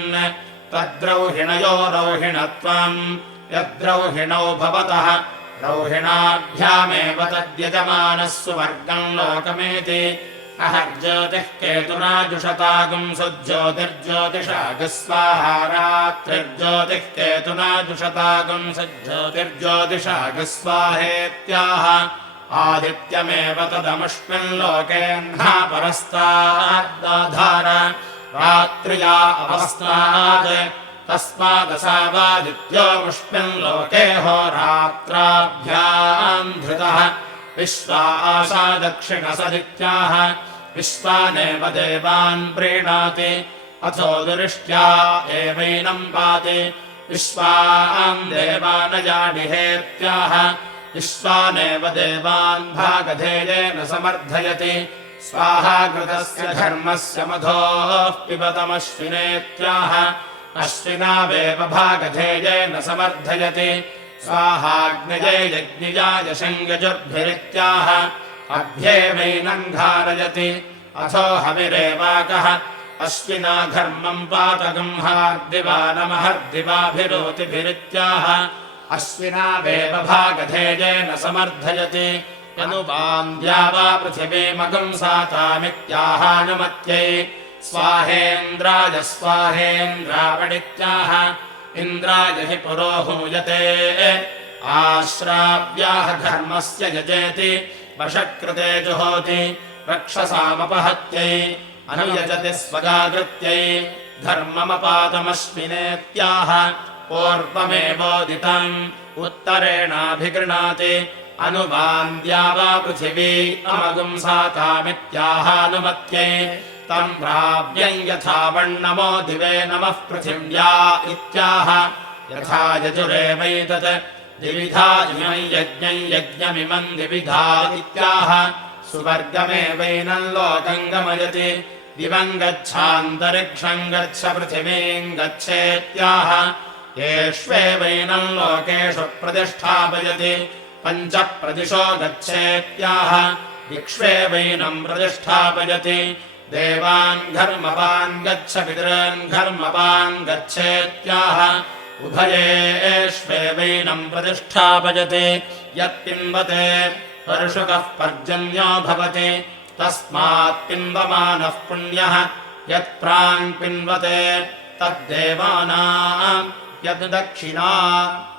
तद्रौहिणयो रौहिणत्वम् यद्रौहिणौ भवतः रौहिणाभ्यामेव तद्यजमानः सुवर्गम् लोकमेति अहर्ज्योतिः केतुना जुषतागुम् सुज्योतिर्ज्योतिषागस्वाहा रात्रिर्ज्योतिः केतुना जुषतागुम् सुज्योतिर्ज्योतिषागस्वाहेत्याह आदित्यमेव तदमुष्मिन् लोकेऽह्ना परस्ताद्दाधार रात्र्या अवस्तात् तस्मादसावादित्योमुष्मिन् लोके होरात्राभ्याम् धृतः विश्वा आशा दक्षिणसदित्याः विश्वानेव देवान् प्रीणाति अथो दुरिष्ट्या एवैनम् पाति विश्वान् देवानजाडिहेत्याह विश्वानेव देवान् भागधेयेन समर्थयति स्वाहाकृतस्य धर्मस्य मधोः पिबतमश्विनेत्याह अश्विनावेव भागधेयेन समर्थयति स्वाहाग्नये यज्ञियाय शङ्गजुर्भिरित्याह अभ्येवैनम् धारयति अथो हविरेवाकः अश्विना घर्मम् पातकम् हार्दिवानमहर्दिवाभिरोतिभिरित्याह अश्विनावेव भागधेयेन समर्थयति यनुवान्द्या वा पृथिवीमगम् सातामित्याहानुमत्यै स्वाहेन्द्राय स्वाहेन्द्रावडित्याह इन्द्राय हि पुरोहूयते आश्राव्याः धर्मस्य यजेति वशकृते जुहोति रक्षसामपहत्यै अनुयजति स्वगाकृत्यै धर्ममपातमश्विनेत्याह पूर्वमेवोदितम् उत्तरेणाभिगृणाति अनुवान्द्या वा पृथिवी अमगुम् सातामित्याहानुमत्यै तम् प्राव्यम् यथा वण्णमो दिवे नमः पृथिव्या इत्याह यथा यजुरेवैतत् द्विविधा इमम् यज्ञम् यज्ञमिमम् द्विविधा इत्याह सुवर्गमेवैनम् लोकम् गमयति दिवम् गच्छान्तरिक्षम् गच्छ पृथिवीम् गच्छेत्याह येष्वेवैनम् लोकेषु प्रतिष्ठापयति पञ्च प्रदिशो गच्छेत्याह दिक्ष्वेवैनम् प्रतिष्ठापयति देवान् घर्मवान् गच्छ पितॄन् घर्मवान् गच्छेत्याह उभयेष्वेवैनम् प्रतिष्ठापयति यत्पिन्वते वर्षुकः पर्जन्यो भवति तस्मात् पिन्वमानः पुण्यः यत्प्राङ्पिन्वते तद्देवानाम् यद्दक्षिणा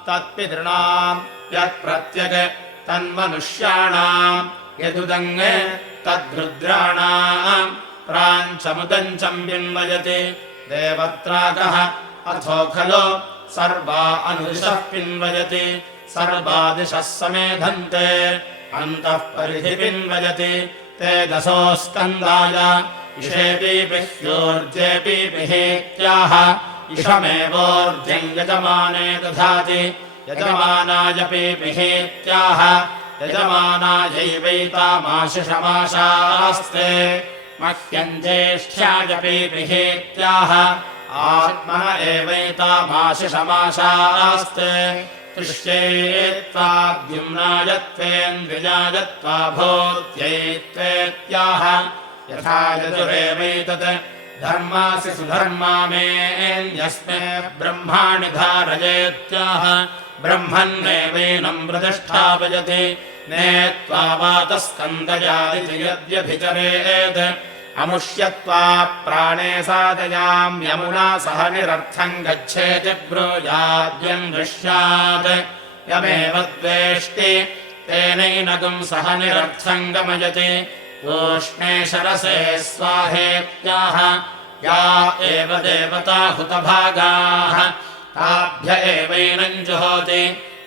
तत्पितॄणाम् यत्प्रत्यग् तन्मनुष्याणाम् यदुदङ् तद्रुद्राणाम् प्राञ्चमुदञ्चम् पिन्वयति देवत्राकः अथो खलु सर्वा अनुदिशः पिन्वयति सर्वादिशः समेधन्ते अन्तः परिधि पिन्वयति ते दशोस्कन्दाय इषेऽपि इषमेवोर्ध्यम् यजमाने दधाति यजमानाय पीपिहेत्याह यजमानायैवैतामाशिषमाशास्ते मह्यम् ज्येष्ठ्याय पीपिहेत्याह आत्मन एवैतामाशिषमाशास्ते तुष्येत्वाद्युम्नायत्वेन्द्विजायत्वा भूत्यैत्वेत्याह यथा यजुरेवैतत् धर्मासि सुधर्मा मेऽन्यस्मे ब्रह्माणि धारयेत्याह ब्रह्मन्नेवैनम् प्रतिष्ठापयति नेत्वा वातस्कन्दयादिति यद्यभिचरेत् अमुष्यत्वा प्राणे साधयाम् यमुना सह निरर्थम् गच्छेति ब्रूयाद्यम् दृश्यात् यमेव द्वेष्टि तेनैनगुम् सह निरर्थम् गमयति ओष्णे शरसे स्वाहेत्याह या एव देवता हुतभागाः ताभ्य एवैनम् जुहोति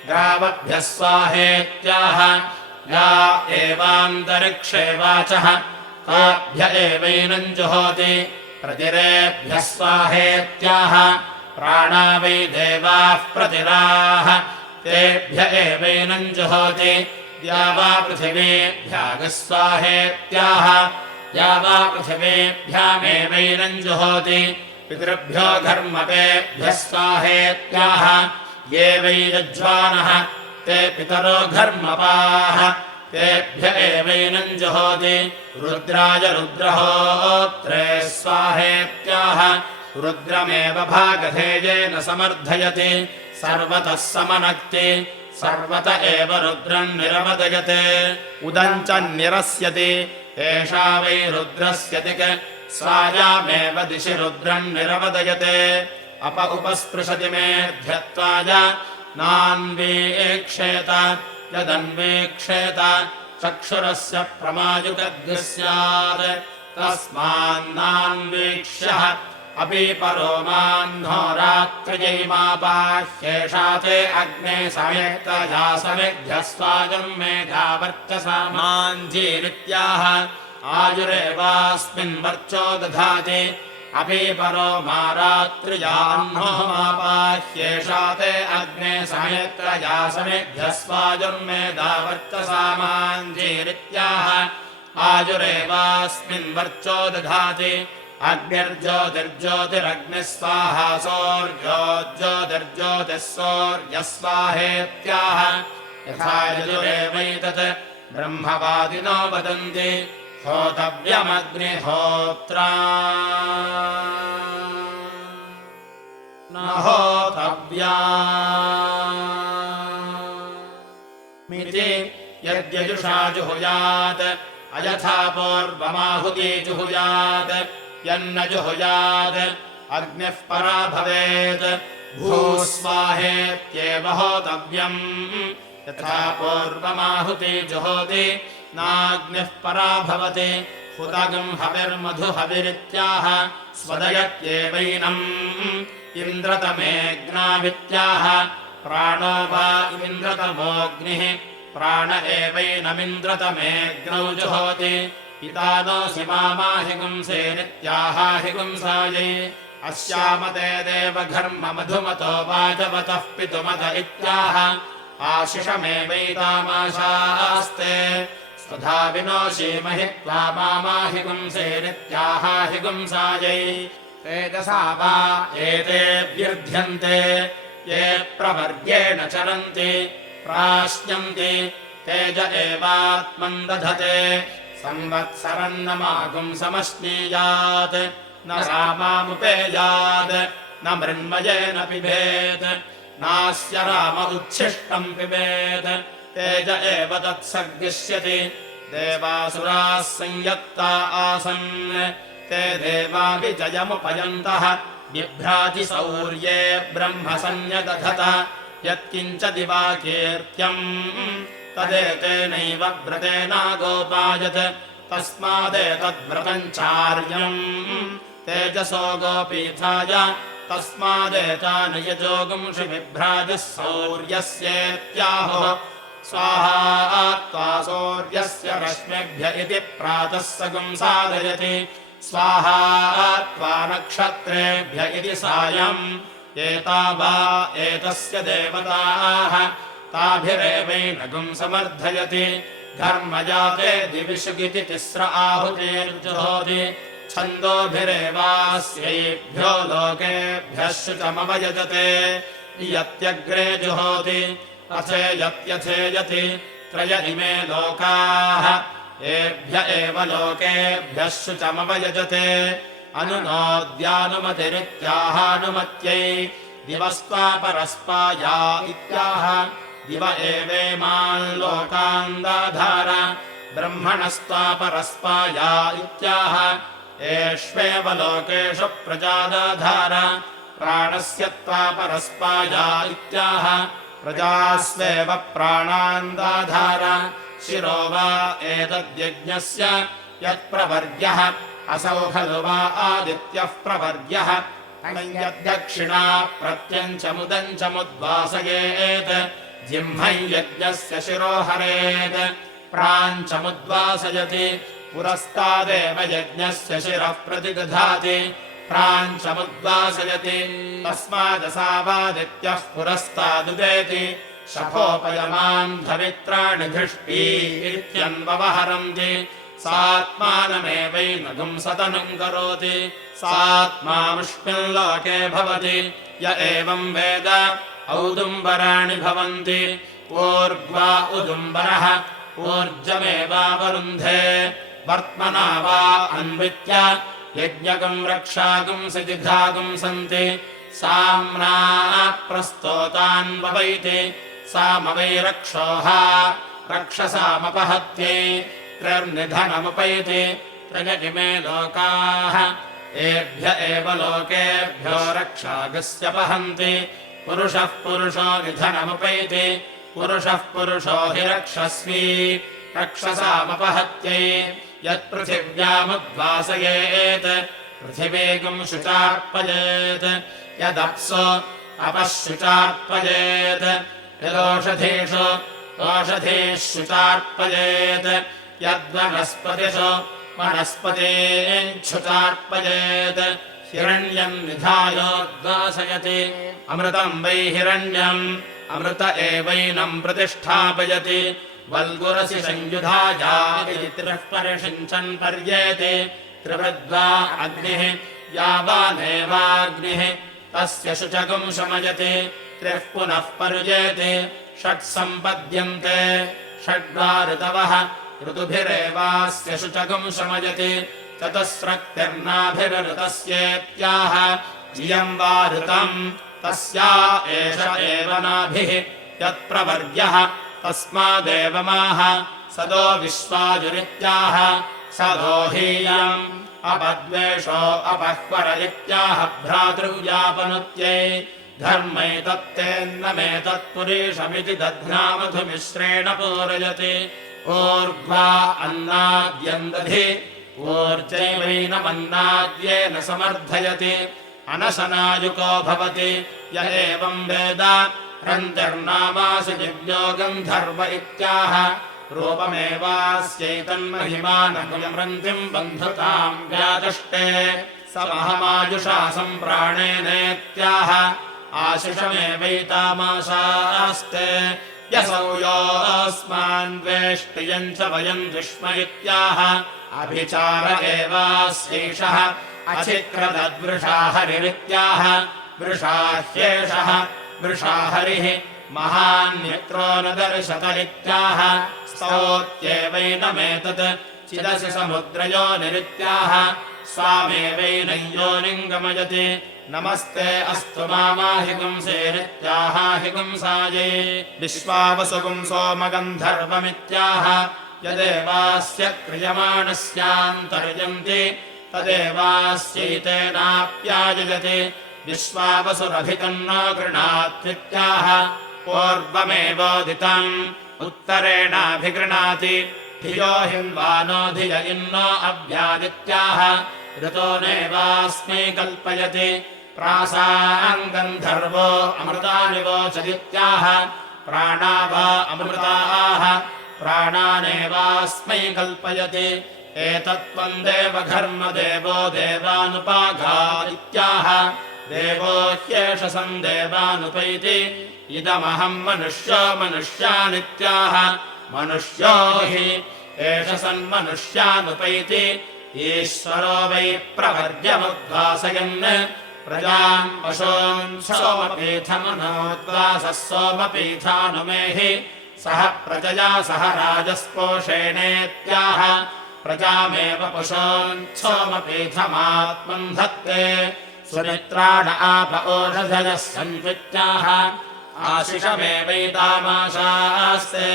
गावभ्यः स्वाहेत्याह या एवान्तरिक्षे वाचः ताभ्य एवैनम् जुहोति प्रतिरेभ्यः स्वाहेत्याह प्राणा वै देवाः प्रतिराः तेभ्य एवैनम् जुहोति या वा पृथिवीभ्यागः स्वाहेत्याह या वा पृथिवीभ्यामेवैनम् जुहोति पितृभ्यो घर्मपेभ्यः स्वाहेत्याह ये वै यज्वानः ते पितरो घर्मपाः तेभ्य एवैनम् जुहोति रुद्राय रुद्रहोत्रे स्वाहेत्याह रुद्रमेव भागधेयेन समर्थयति सर्वतः समनक्ति सर्वत एव रुद्रम् निरवदयते उदम् च निरस्यति एषा वै रुद्रस्य दिक् स्वायामेव दिशि रुद्रम् निरवदयते उपस्पृशति मेध्यत्वाय नान्वीक्षेत यदन्वीक्षेत चक्षुरस्य प्रमायुगद्भिः स्यात् तस्मान्नान्वीक्ष्यः अपि परो माह्नो रात्रियैमापाह्येषा ते अग्ने समेतया समेभ्यः स्वायम् मेघावर्चसा माञ्जीरित्याह आयुरेवास्मिन् वर्चो दधाति अपि परो मा रात्रियाह्नो मापाह्येषा ते अग्ने समेतया समेभ्यः स्वायम् मेघावर्चसा माञ्जीरित्याह आयुरेवास्मिन् वर्चो दधाति अग्निर्ज्योतिर्ज्योतिरग्निः स्वाहा सौर्यो ज्योतिर्ज्योतिः सौर्यः स्वाहेत्याह यथा यजुरेवैतत् ब्रह्मवादिनो वदन्ति होतव्यमग्निहोत्रा न होतव्यामिति यद्यजुषा जुहुयात् अयथा पूर्वमाहुती जुहुयात् यन्न जुहुयात् अग्निः परा भवेत् भूस्वाहेत्येव होतव्यम् यथा पूर्वमाहुती जुहोति नाग्निः परा भवति हुतगम् हविर्मधु हविरित्याह स्वदयत्येवैनम् इन्द्रतमेऽग्नावित्याह प्राणो वा इन्द्रतमोऽग्निः प्राण एवैनमिन्द्रतमेऽग्नौ जुहोति पितानोऽसि मामाहिगुंसेनित्याहाहिगुंसायै अस्यामते देवघर्ममधुमतो वाजवतः पितुमत इत्याह आशिषमेवैतामाशास्ते स्वधा विनोषीमहि त्वा मामाहिगुंसेनित्याहाहिगुंसायै तेजसा वा एतेऽभ्युध्यन्ते ये प्रवर्ग्येण चरन्ति प्राश्यन्ति तेज एवात्मन् दधते संवत्सरन्नमागुम् समश्नीयात् न रामामुपेयात् न मृण्मयेन पिबेत् नास्य राम उच्छिष्टम् पिबेत् तेज एव तत्सर्गिष्यति देवासुराः संयत्ता आसन् ते देवा विजयमुपयन्तः बिभ्राजि सौर्ये ब्रह्म संयदधत यत्किञ्च दिवा कीर्त्यम् तदेतेनैव व्रतेनागोपायत् तस्मादेतद्व्रतम् चार्यम् तेजसो गोपीठाय तस्मादेतानि यजोगुंषि बिभ्राजः सौर्यस्येत्याहुः स्वाहा त्वा सौर्यस्य रश्मिभ्य इति प्रातः सगुं साधयति स्वाहा त्वा नक्षत्रेभ्य इति सायम् एता वा एतस्य देवताः ताभिरेवैनगुं समर्थयति धर्मजाते दिविषुगिति तिस्र आहुतिर्जुहोति छन्दोभिरेवास्यैभ्यो लोकेभ्यः शुचमवयजते यत्यग्रे जुहोति अथेयत्यथेयति त्रय इमे लोकाः एभ्य एव लोकेभ्यः शुचमवयजते अनुनोद्यानुमतिरित्याहानुमत्यै दिवस्त्वापरस्पाया इत्याह दिव एवेमान् लोकान् दाधार ब्रह्मणस्त्वापरस्पाया इत्याह एष्वेव लोकेषु प्रजादाधार प्राणस्य त्वापरस्पाया इत्याह प्रजास्वेव प्राणान् दाधार शिरो वा एतद्यज्ञस्य यत्प्रवर्ग्यः असौ खलु वा आदित्यः प्रवर्ग्यः यद्दक्षिणा प्रत्यञ्चमुदञ्चमुद्वासयेत् जिह्मै यज्ञस्य शिरो हरेत् प्राञ्चमुद्वासयति पुरस्तादेव यज्ञस्य शिरः प्रतिदधाति प्राञ्चमुद्वासयति तस्मादसावादित्यः पुरस्तादुदेति शफोपयमान् धवित्राणि धृष्टी इत्यन्ववहरन्ति सात्मानमेवैनगुं सतनुं करोति सात्मामुष्मिल्लोके भवति य एवं वेद औदुम्बराणि भवन्ति ऊर्ध्वा उदुम्बरः ऊर्जमेवावरुन्धे वर्त्मना वा अन्वित्य यज्ञगं रक्षागुं सिजिघागुं सन्ति साम्ना प्रस्तोतान् ववैति सामवै रक्षोहा रक्षसामपहत्यै त्रैर्निधनमुपैति त्रय इमे लोकाः एभ्य एव लोकेभ्यो रक्षागस्य वहन्ति पुरुषः पुरुषो निधनमुपैति पुरुषः पुरुषो हि रक्षस्वी रक्षसामपहत्यै यत्पृथिव्यामुद्वासयेत् पृथिवीगुं शुचार्पयेत् यदप्सु अपःशुचार्पयेत् यदोषधीषु ओषधीः शुचार्पयेत् यद्वनस्पतिषु वनस्पतीञ्छुचार्पयेत् हिरण्यम् निधायोद्वासयति अमृतम् वै हिरण्यम् अमृत एवैनम् प्रतिष्ठापयति वल्गुरसि संयुधाया इति त्रिः परिषिञ्चन् पर्येति त्रिवृद्वा अग्निः यावानेवाग्निः तस्य शुचगुं शमयति त्रिः पुनः पर्येति षट् सम्पद्यन्ते षड्वा ऋतवः ऋतुभिरेवास्य शुचगुं शमयति चतुस्रक्तिर्नाभिरृतस्येत्याह इयं वा ऋतम् तस्या एष एव नाभिः यत्प्रवर्ग्यः तस्मादेवमाह सदो विश्वाजुरित्याह सदो हीयम् अपद्वेषो अपह्वर इत्याह भ्रातृव्यापनुत्यै धर्मैतत्तेन्नमेतत्पुरीशमिति दध्नामधुमिश्रेण पूरयति ऊर्ध्वा अन्नाद्यम् दधि ऊर्जैवैनमन्नाद्येन समर्थयति अनशनायुको भवति य एवं वेद रन्तिर्नामासि दिव्यो गन्धर्व इत्याह रूपमेवास्यैतन्महिमानगुं रन्तिम् बन्धुताम् व्याचष्टे समहमायुषा सम्प्राणेनेत्याह आशिषमेवैतामाशास्ते यसौ योऽस्मान्द्वेष्टियम् च वयम् द्विष्म इत्याह अभिचार एवास्यैषः अचिक्रदद्वृषा हरिरित्याह वृषा ह्येषः वृषा हरिः महान्यत्रो न दर्शतरित्याह स्तौत्येवैनमेतत् चिदसि समुद्रयोनिरित्याह स्वामेवैनयोनिम् गमयति नमस्ते अस्तु मामाहिगुंसेरित्याहाहिगुंसायै विश्वावसुगुं सोमगन्धर्वमित्याह यदेवास्य क्रियमाणस्यान्तर्यन्ति तदेवास्यैतेनाप्यायजति विश्वावसुरभितन्नो गृणात्वित्याह पूर्वमेवोदितम् उत्तरेणाभिगृणाति धियो हिन्वानो धिय इन्नो अव्यादित्याह ऋतो नैवास्मै कल्पयति प्रासाङ्गन्धर्वो अमृतानि वोचदित्याह प्राणा वा अमृताः प्राणानेवास्मै कल्पयति एतत्त्वम् देवघर्मदेवो देवानुपागा इत्याह देवो ह्येष सन् देवानुपैति इदमहम् मनुष्यो मनुष्यानित्याह मनुष्यो हि एष सन्मनुष्यानुपैति ईश्वरो वै प्रवर्ग्यमुद्वासयन् प्रजाम् पशून् सोमपीठमनोद्वासः सोमपीठानुमेहि सह प्रजया सह राजस्पोषेणेत्याह प्रजामेव पशून् सोमपीठमात्मन् धत्ते सुमित्राण आप ओषधयः सन्त्वित्याह आशिषमेवैतामाशास्ते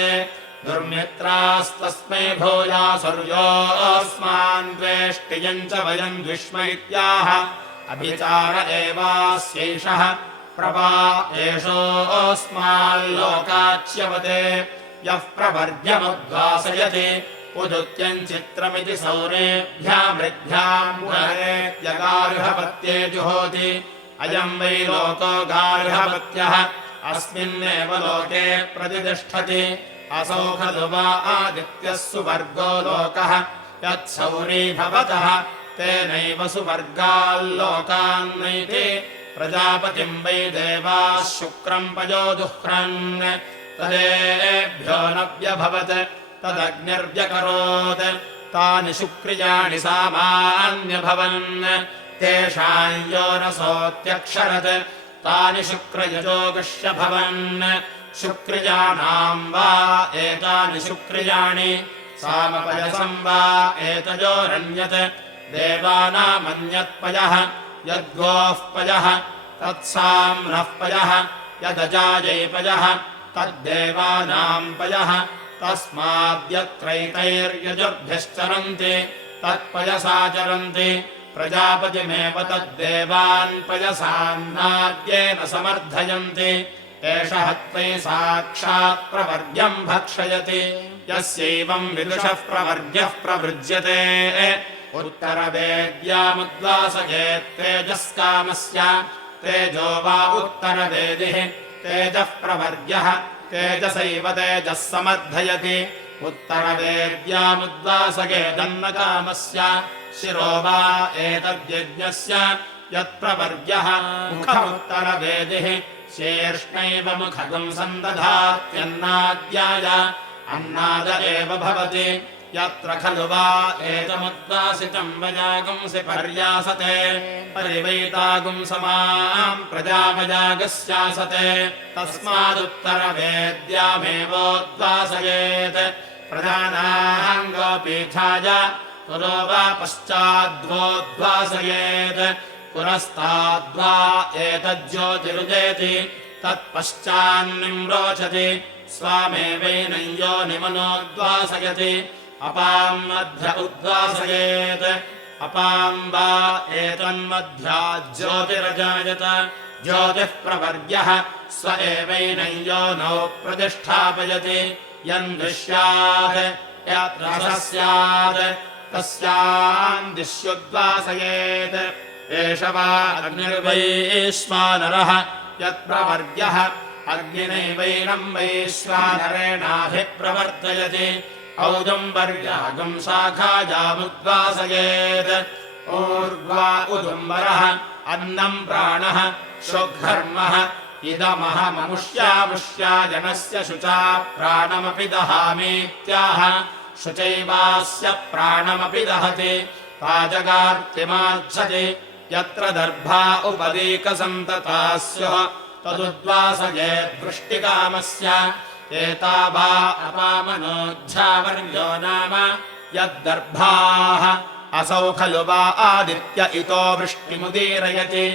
दुर्मित्रास्तस्मै भूयासुर्योऽस्मान् द्वेष्टियम् च वयम् द्विष्म इत्याह अभिचार एवास्यैषः प्रभा एषोऽस्माल्लोकाच्यवते यः प्रवर्ग्यमुद्वासयति उदुत्यम् चित्रमिति सौरेभ्यामृभ्याम् यगार्हपत्ये जुहोति अयम् वै लोको गार्हपत्यः अस्मिन्नेव लोके प्रतिष्ठति असौ खलु वा आदित्यः सुवर्गो लोकः यत्सौरी भवतः तेनैव सुवर्गाल्लोकान्नैति प्रजापतिम् वै देवाः शुक्रम् पयो दुह्रन् तदेभ्यो न व्यभवत् तदग्निर्व्यकरोत् तानि शुक्रियाणि सामान्यभवन् तेषाम् यो रसोऽत्यक्षरत् तानि शुक्रयजोगुष्य भवन् शुक्रियाणाम् वा एतानि शुक्रियाणि सामपयसम् वा एतयोरन्यत् देवानामन्यत्पयः यद्गोः पयः तत्साम्नः पयः यदजायै तद्देवानाम् पयः तस्माद्यत्रैतैर्यजुर्भ्यश्चरन्ति तत्पयसाचरन्ति प्रजापतिमेव तद्देवान् पयसान्नाद्येन समर्थयन्ति एष हत्वै साक्षात् प्रवर्ग्यम् भक्षयति यस्यैवम् विदुषः प्रवर्ग्यः प्रवृज्यते उत्तरवेद्यामुद्वासयेत् तेजस्कामस्य तेजो वा उत्तरवेदिः तेजः प्रवर्ग्यः तेजसैव तेजः समर्थयति उत्तरवेद्यामुद्वासयेदन्नकामस्य शिरो वा एतद्यज्ञस्य यत्प्रवर्ग्यः मुखमुत्तरवेदिः शीर्ष्णैव मुखगम् सन्दधात्यन्नाद्याय अन्नाद एव भवति यत्र खलु वा एतमुद्वासितम् वजागुंसि पर्यासते परिवैतागुंसमाम् प्रजावजागस्यासते तस्मादुत्तरवेद्यामेवोद्वासयेत् प्रजानाम् गोपीठाय पुरो वा पश्चाद्वोद्वासयेत् पुरस्ताद्वा एतज्ज्योतिरुदेति तत्पश्चान्निम्रोचति स्वामेवैनं योनिमनोद्वासयति अपाम् मध्य उद्वासयेत् अपाम् वा एतन्मध्याज्योतिरजायत ज्योतिः प्रवर्ग्यः स्व एवैनं योनौ प्रतिष्ठापयति यम् दृश्यात् यत्र स्यात् तस्याम् दिश्युद्वासयेत् एष वा अग्निर्वैश्वानरः यत्प्रवर्ग्यः अग्निनैवैनम् वैश्वानरेणाभिप्रवर्तयति औदुम्बर्यागम् शाखायामुद्वासयेत् ऊर्ध्वा उदुम्बरः अन्नम् प्राणः शुघर्मः इदमहममुष्यामुष्याजनस्य शुचा प्राणमपि दहामीत्याह शुचैवास्य प्राणमपि दहति पाजगार्तिमार्च्छति यत्र दर्भा उपदीकसन्तता स्युः तदुद्वासयेद्वृष्टिकामस्य एतावा अपामनोऽध्यावर्यो नाम यद्दर्भाः असौ खलु वा आदित्य इतो वृष्टिमुदीरयति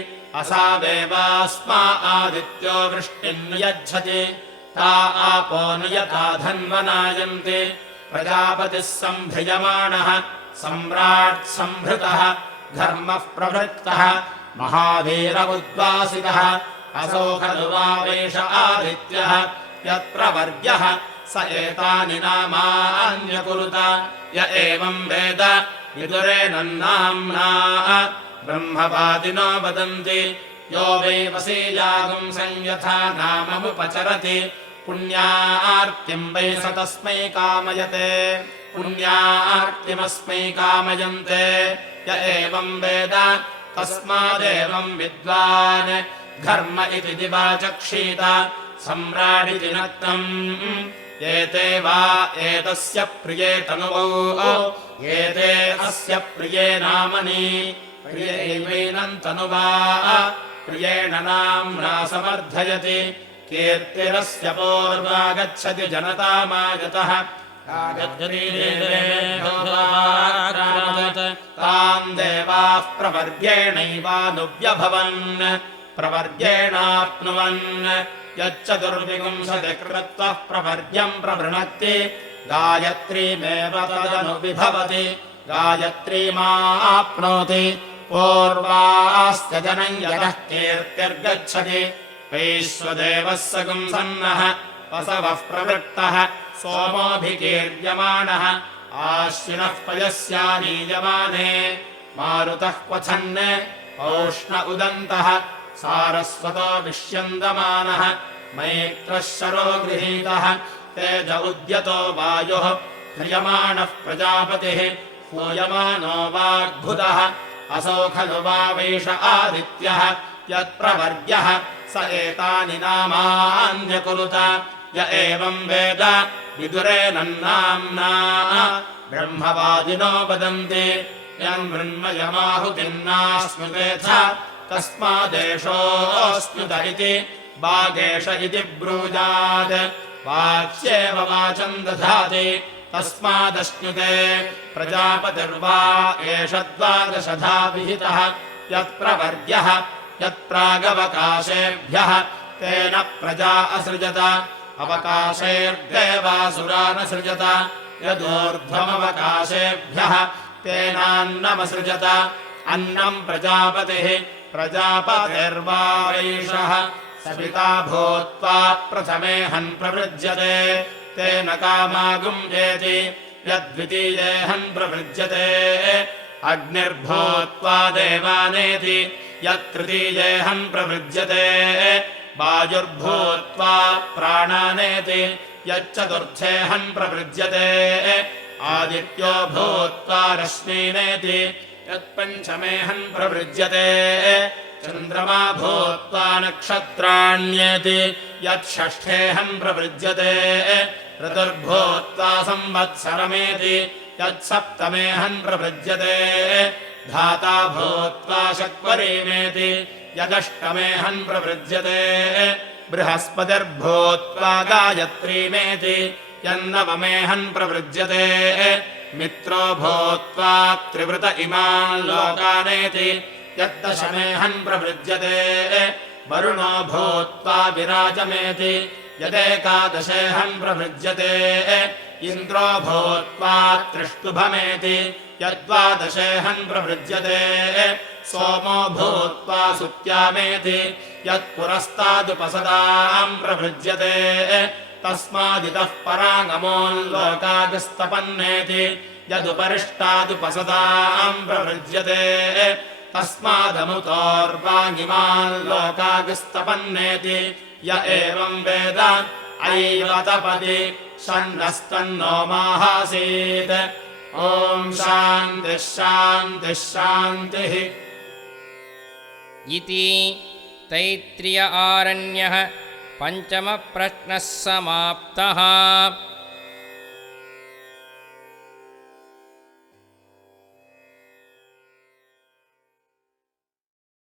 असावेवास्मा आदित्यो वृष्टिम् यच्छति ता आपो नियता धन्वनायन्ति प्रजापतिः सम्भ्रियमाणः सम्राट् सम्भृतः धर्मः प्रवृत्तः महावीर उद्वासितः असौ खलु वा वैष आदित्यः यत्प्रवर्ग्यः स एतानि नामान्यकुरुत य एवम् वेद विदुरेणन्नाम्ना ब्रह्मवादिनो वदन्ति यो वै वसीयागुम् संयथा नाममुपचरति पुण्यार्तिम् वै स तस्मै कामयते पुण्यार्तिमस्मै कामयन्ते य एवम् वेद तस्मादेवम् विद्वान् घर्म इति दिवाचक्षीत सम्राडिति नक्तम् एते वा एतस्य प्रिये तनुवो एते अस्य प्रिये नामनि प्रियैवैनम् तनुवा प्रियेण नाम्ना समर्थयति कीर्तिरस्य पूर्वा गच्छति जनतामागतः तान् देवाः प्रवर्गेणैवानुव्यभवन् प्रवर्गेणाप्नुवन् यच्चतुर्विंशति कृत्वः प्रवर्ग्यम् प्रवृणक्ति गायत्रीमेव तदनुविभवति गायत्रीमाप्नोति पूर्वास्य जनम् यतः कीर्तिर्गच्छति वैश्वदेवः सगुंसन्नः वसवः प्रवृत्तः सोमोऽभिकीर्यमाणः आश्विनः पयस्यानीयमाने मारुतः क्वथन् औष्ण उदन्तः सारस्वतो विष्यन्दमानः मैत्रः शरो गृहीतः तेज उद्यतो वायुः ह्रियमाणः प्रजापतिः हूयमानो वाग्भुतः असौ खलु वा वैष आदित्यः यत्प्रवर्ग्यः स एतानि नामान्यकुरुत य एवम् वेद विदुरेणन्नाम्ना ब्रह्मवादिनो वदन्ति यन्मृण्मयमाहुतिर्नास्मृतेऽथ तस्मादेषोऽस्नुत इति वागेश इति ब्रूयात् वाच्येव वाचम् दधाति तस्मादश्नुते प्रजापतिर्वा एष द्वादशधा विहितः यत्प्रवर्ग्यः यत्प्रागवकाशेभ्यः तेन प्रजा असृजत अवकाशैर्देवासुरानसृजत यदूर्ध्वमवकाशेभ्यः तेनान्नमसृजत अन्नम् प्रजापतिः प्रजापतिर्वा वैषः सविता भूत्वा प्रथमेऽहन् प्रवृज्यते तेन कामागुञ्जेति यद्वितीयेऽहन् प्रवृज्यते अग्निर्भूत्वा देवानेति यत्तृतीयेऽहन् प्रवृज्यते वायुर्भूत्वा प्राणानेति यच्चतुर्थेऽहन् प्रवृज्यते आदित्यो भूत्वा रश्मीनेति यत्पञ्चमेऽहन् प्रवृज्यते चन्द्रमा भूत्वा नक्षत्राण्येति यत्षष्ठेऽहन् प्रवृज्यते ऋतुर्भूत्वा संवत्सरमेति यत्सप्तमेऽहन् प्रवृज्यते धाता भूत्वा शक्वरीमेति यदष्टमेऽहन् प्रवृज्यते बृहस्पतिर्भूत्वा गायत्रीमेति यन्नवमेऽहन् प्रवृज्यते मित्रो भूत्वा त्रिवृत इमान् लोकानेति यद्दशमेऽहन् प्रवृज्यते वरुणो भूत्वा विराजमेति यदेकादशेऽहन् प्रवृज्यते इन्द्रो भूत्वा त्रिष्टुभमेति यद्वादशेऽहन् प्रवृज्यते सोमो भूत्वा सुत्यामेति यत्पुरस्तादुपसदाम् प्रवृज्यते तस्मादितः पराङ्गमोल्लोकागस्तपन्नेति यदुपरिष्टादुपसदाम् प्रवृज्यते तस्मादमुतोर्वाङ्गिमान् लोकागस्तपन्नेति य एवम् वेद ऐव तपति षण्णस्तन्नो माहासीत् ॐ शान्तिः शान्तिः शान्तिः इति तैत्तिरीय आरण्यः पञ्चमः प्रश्नः समाप्तः।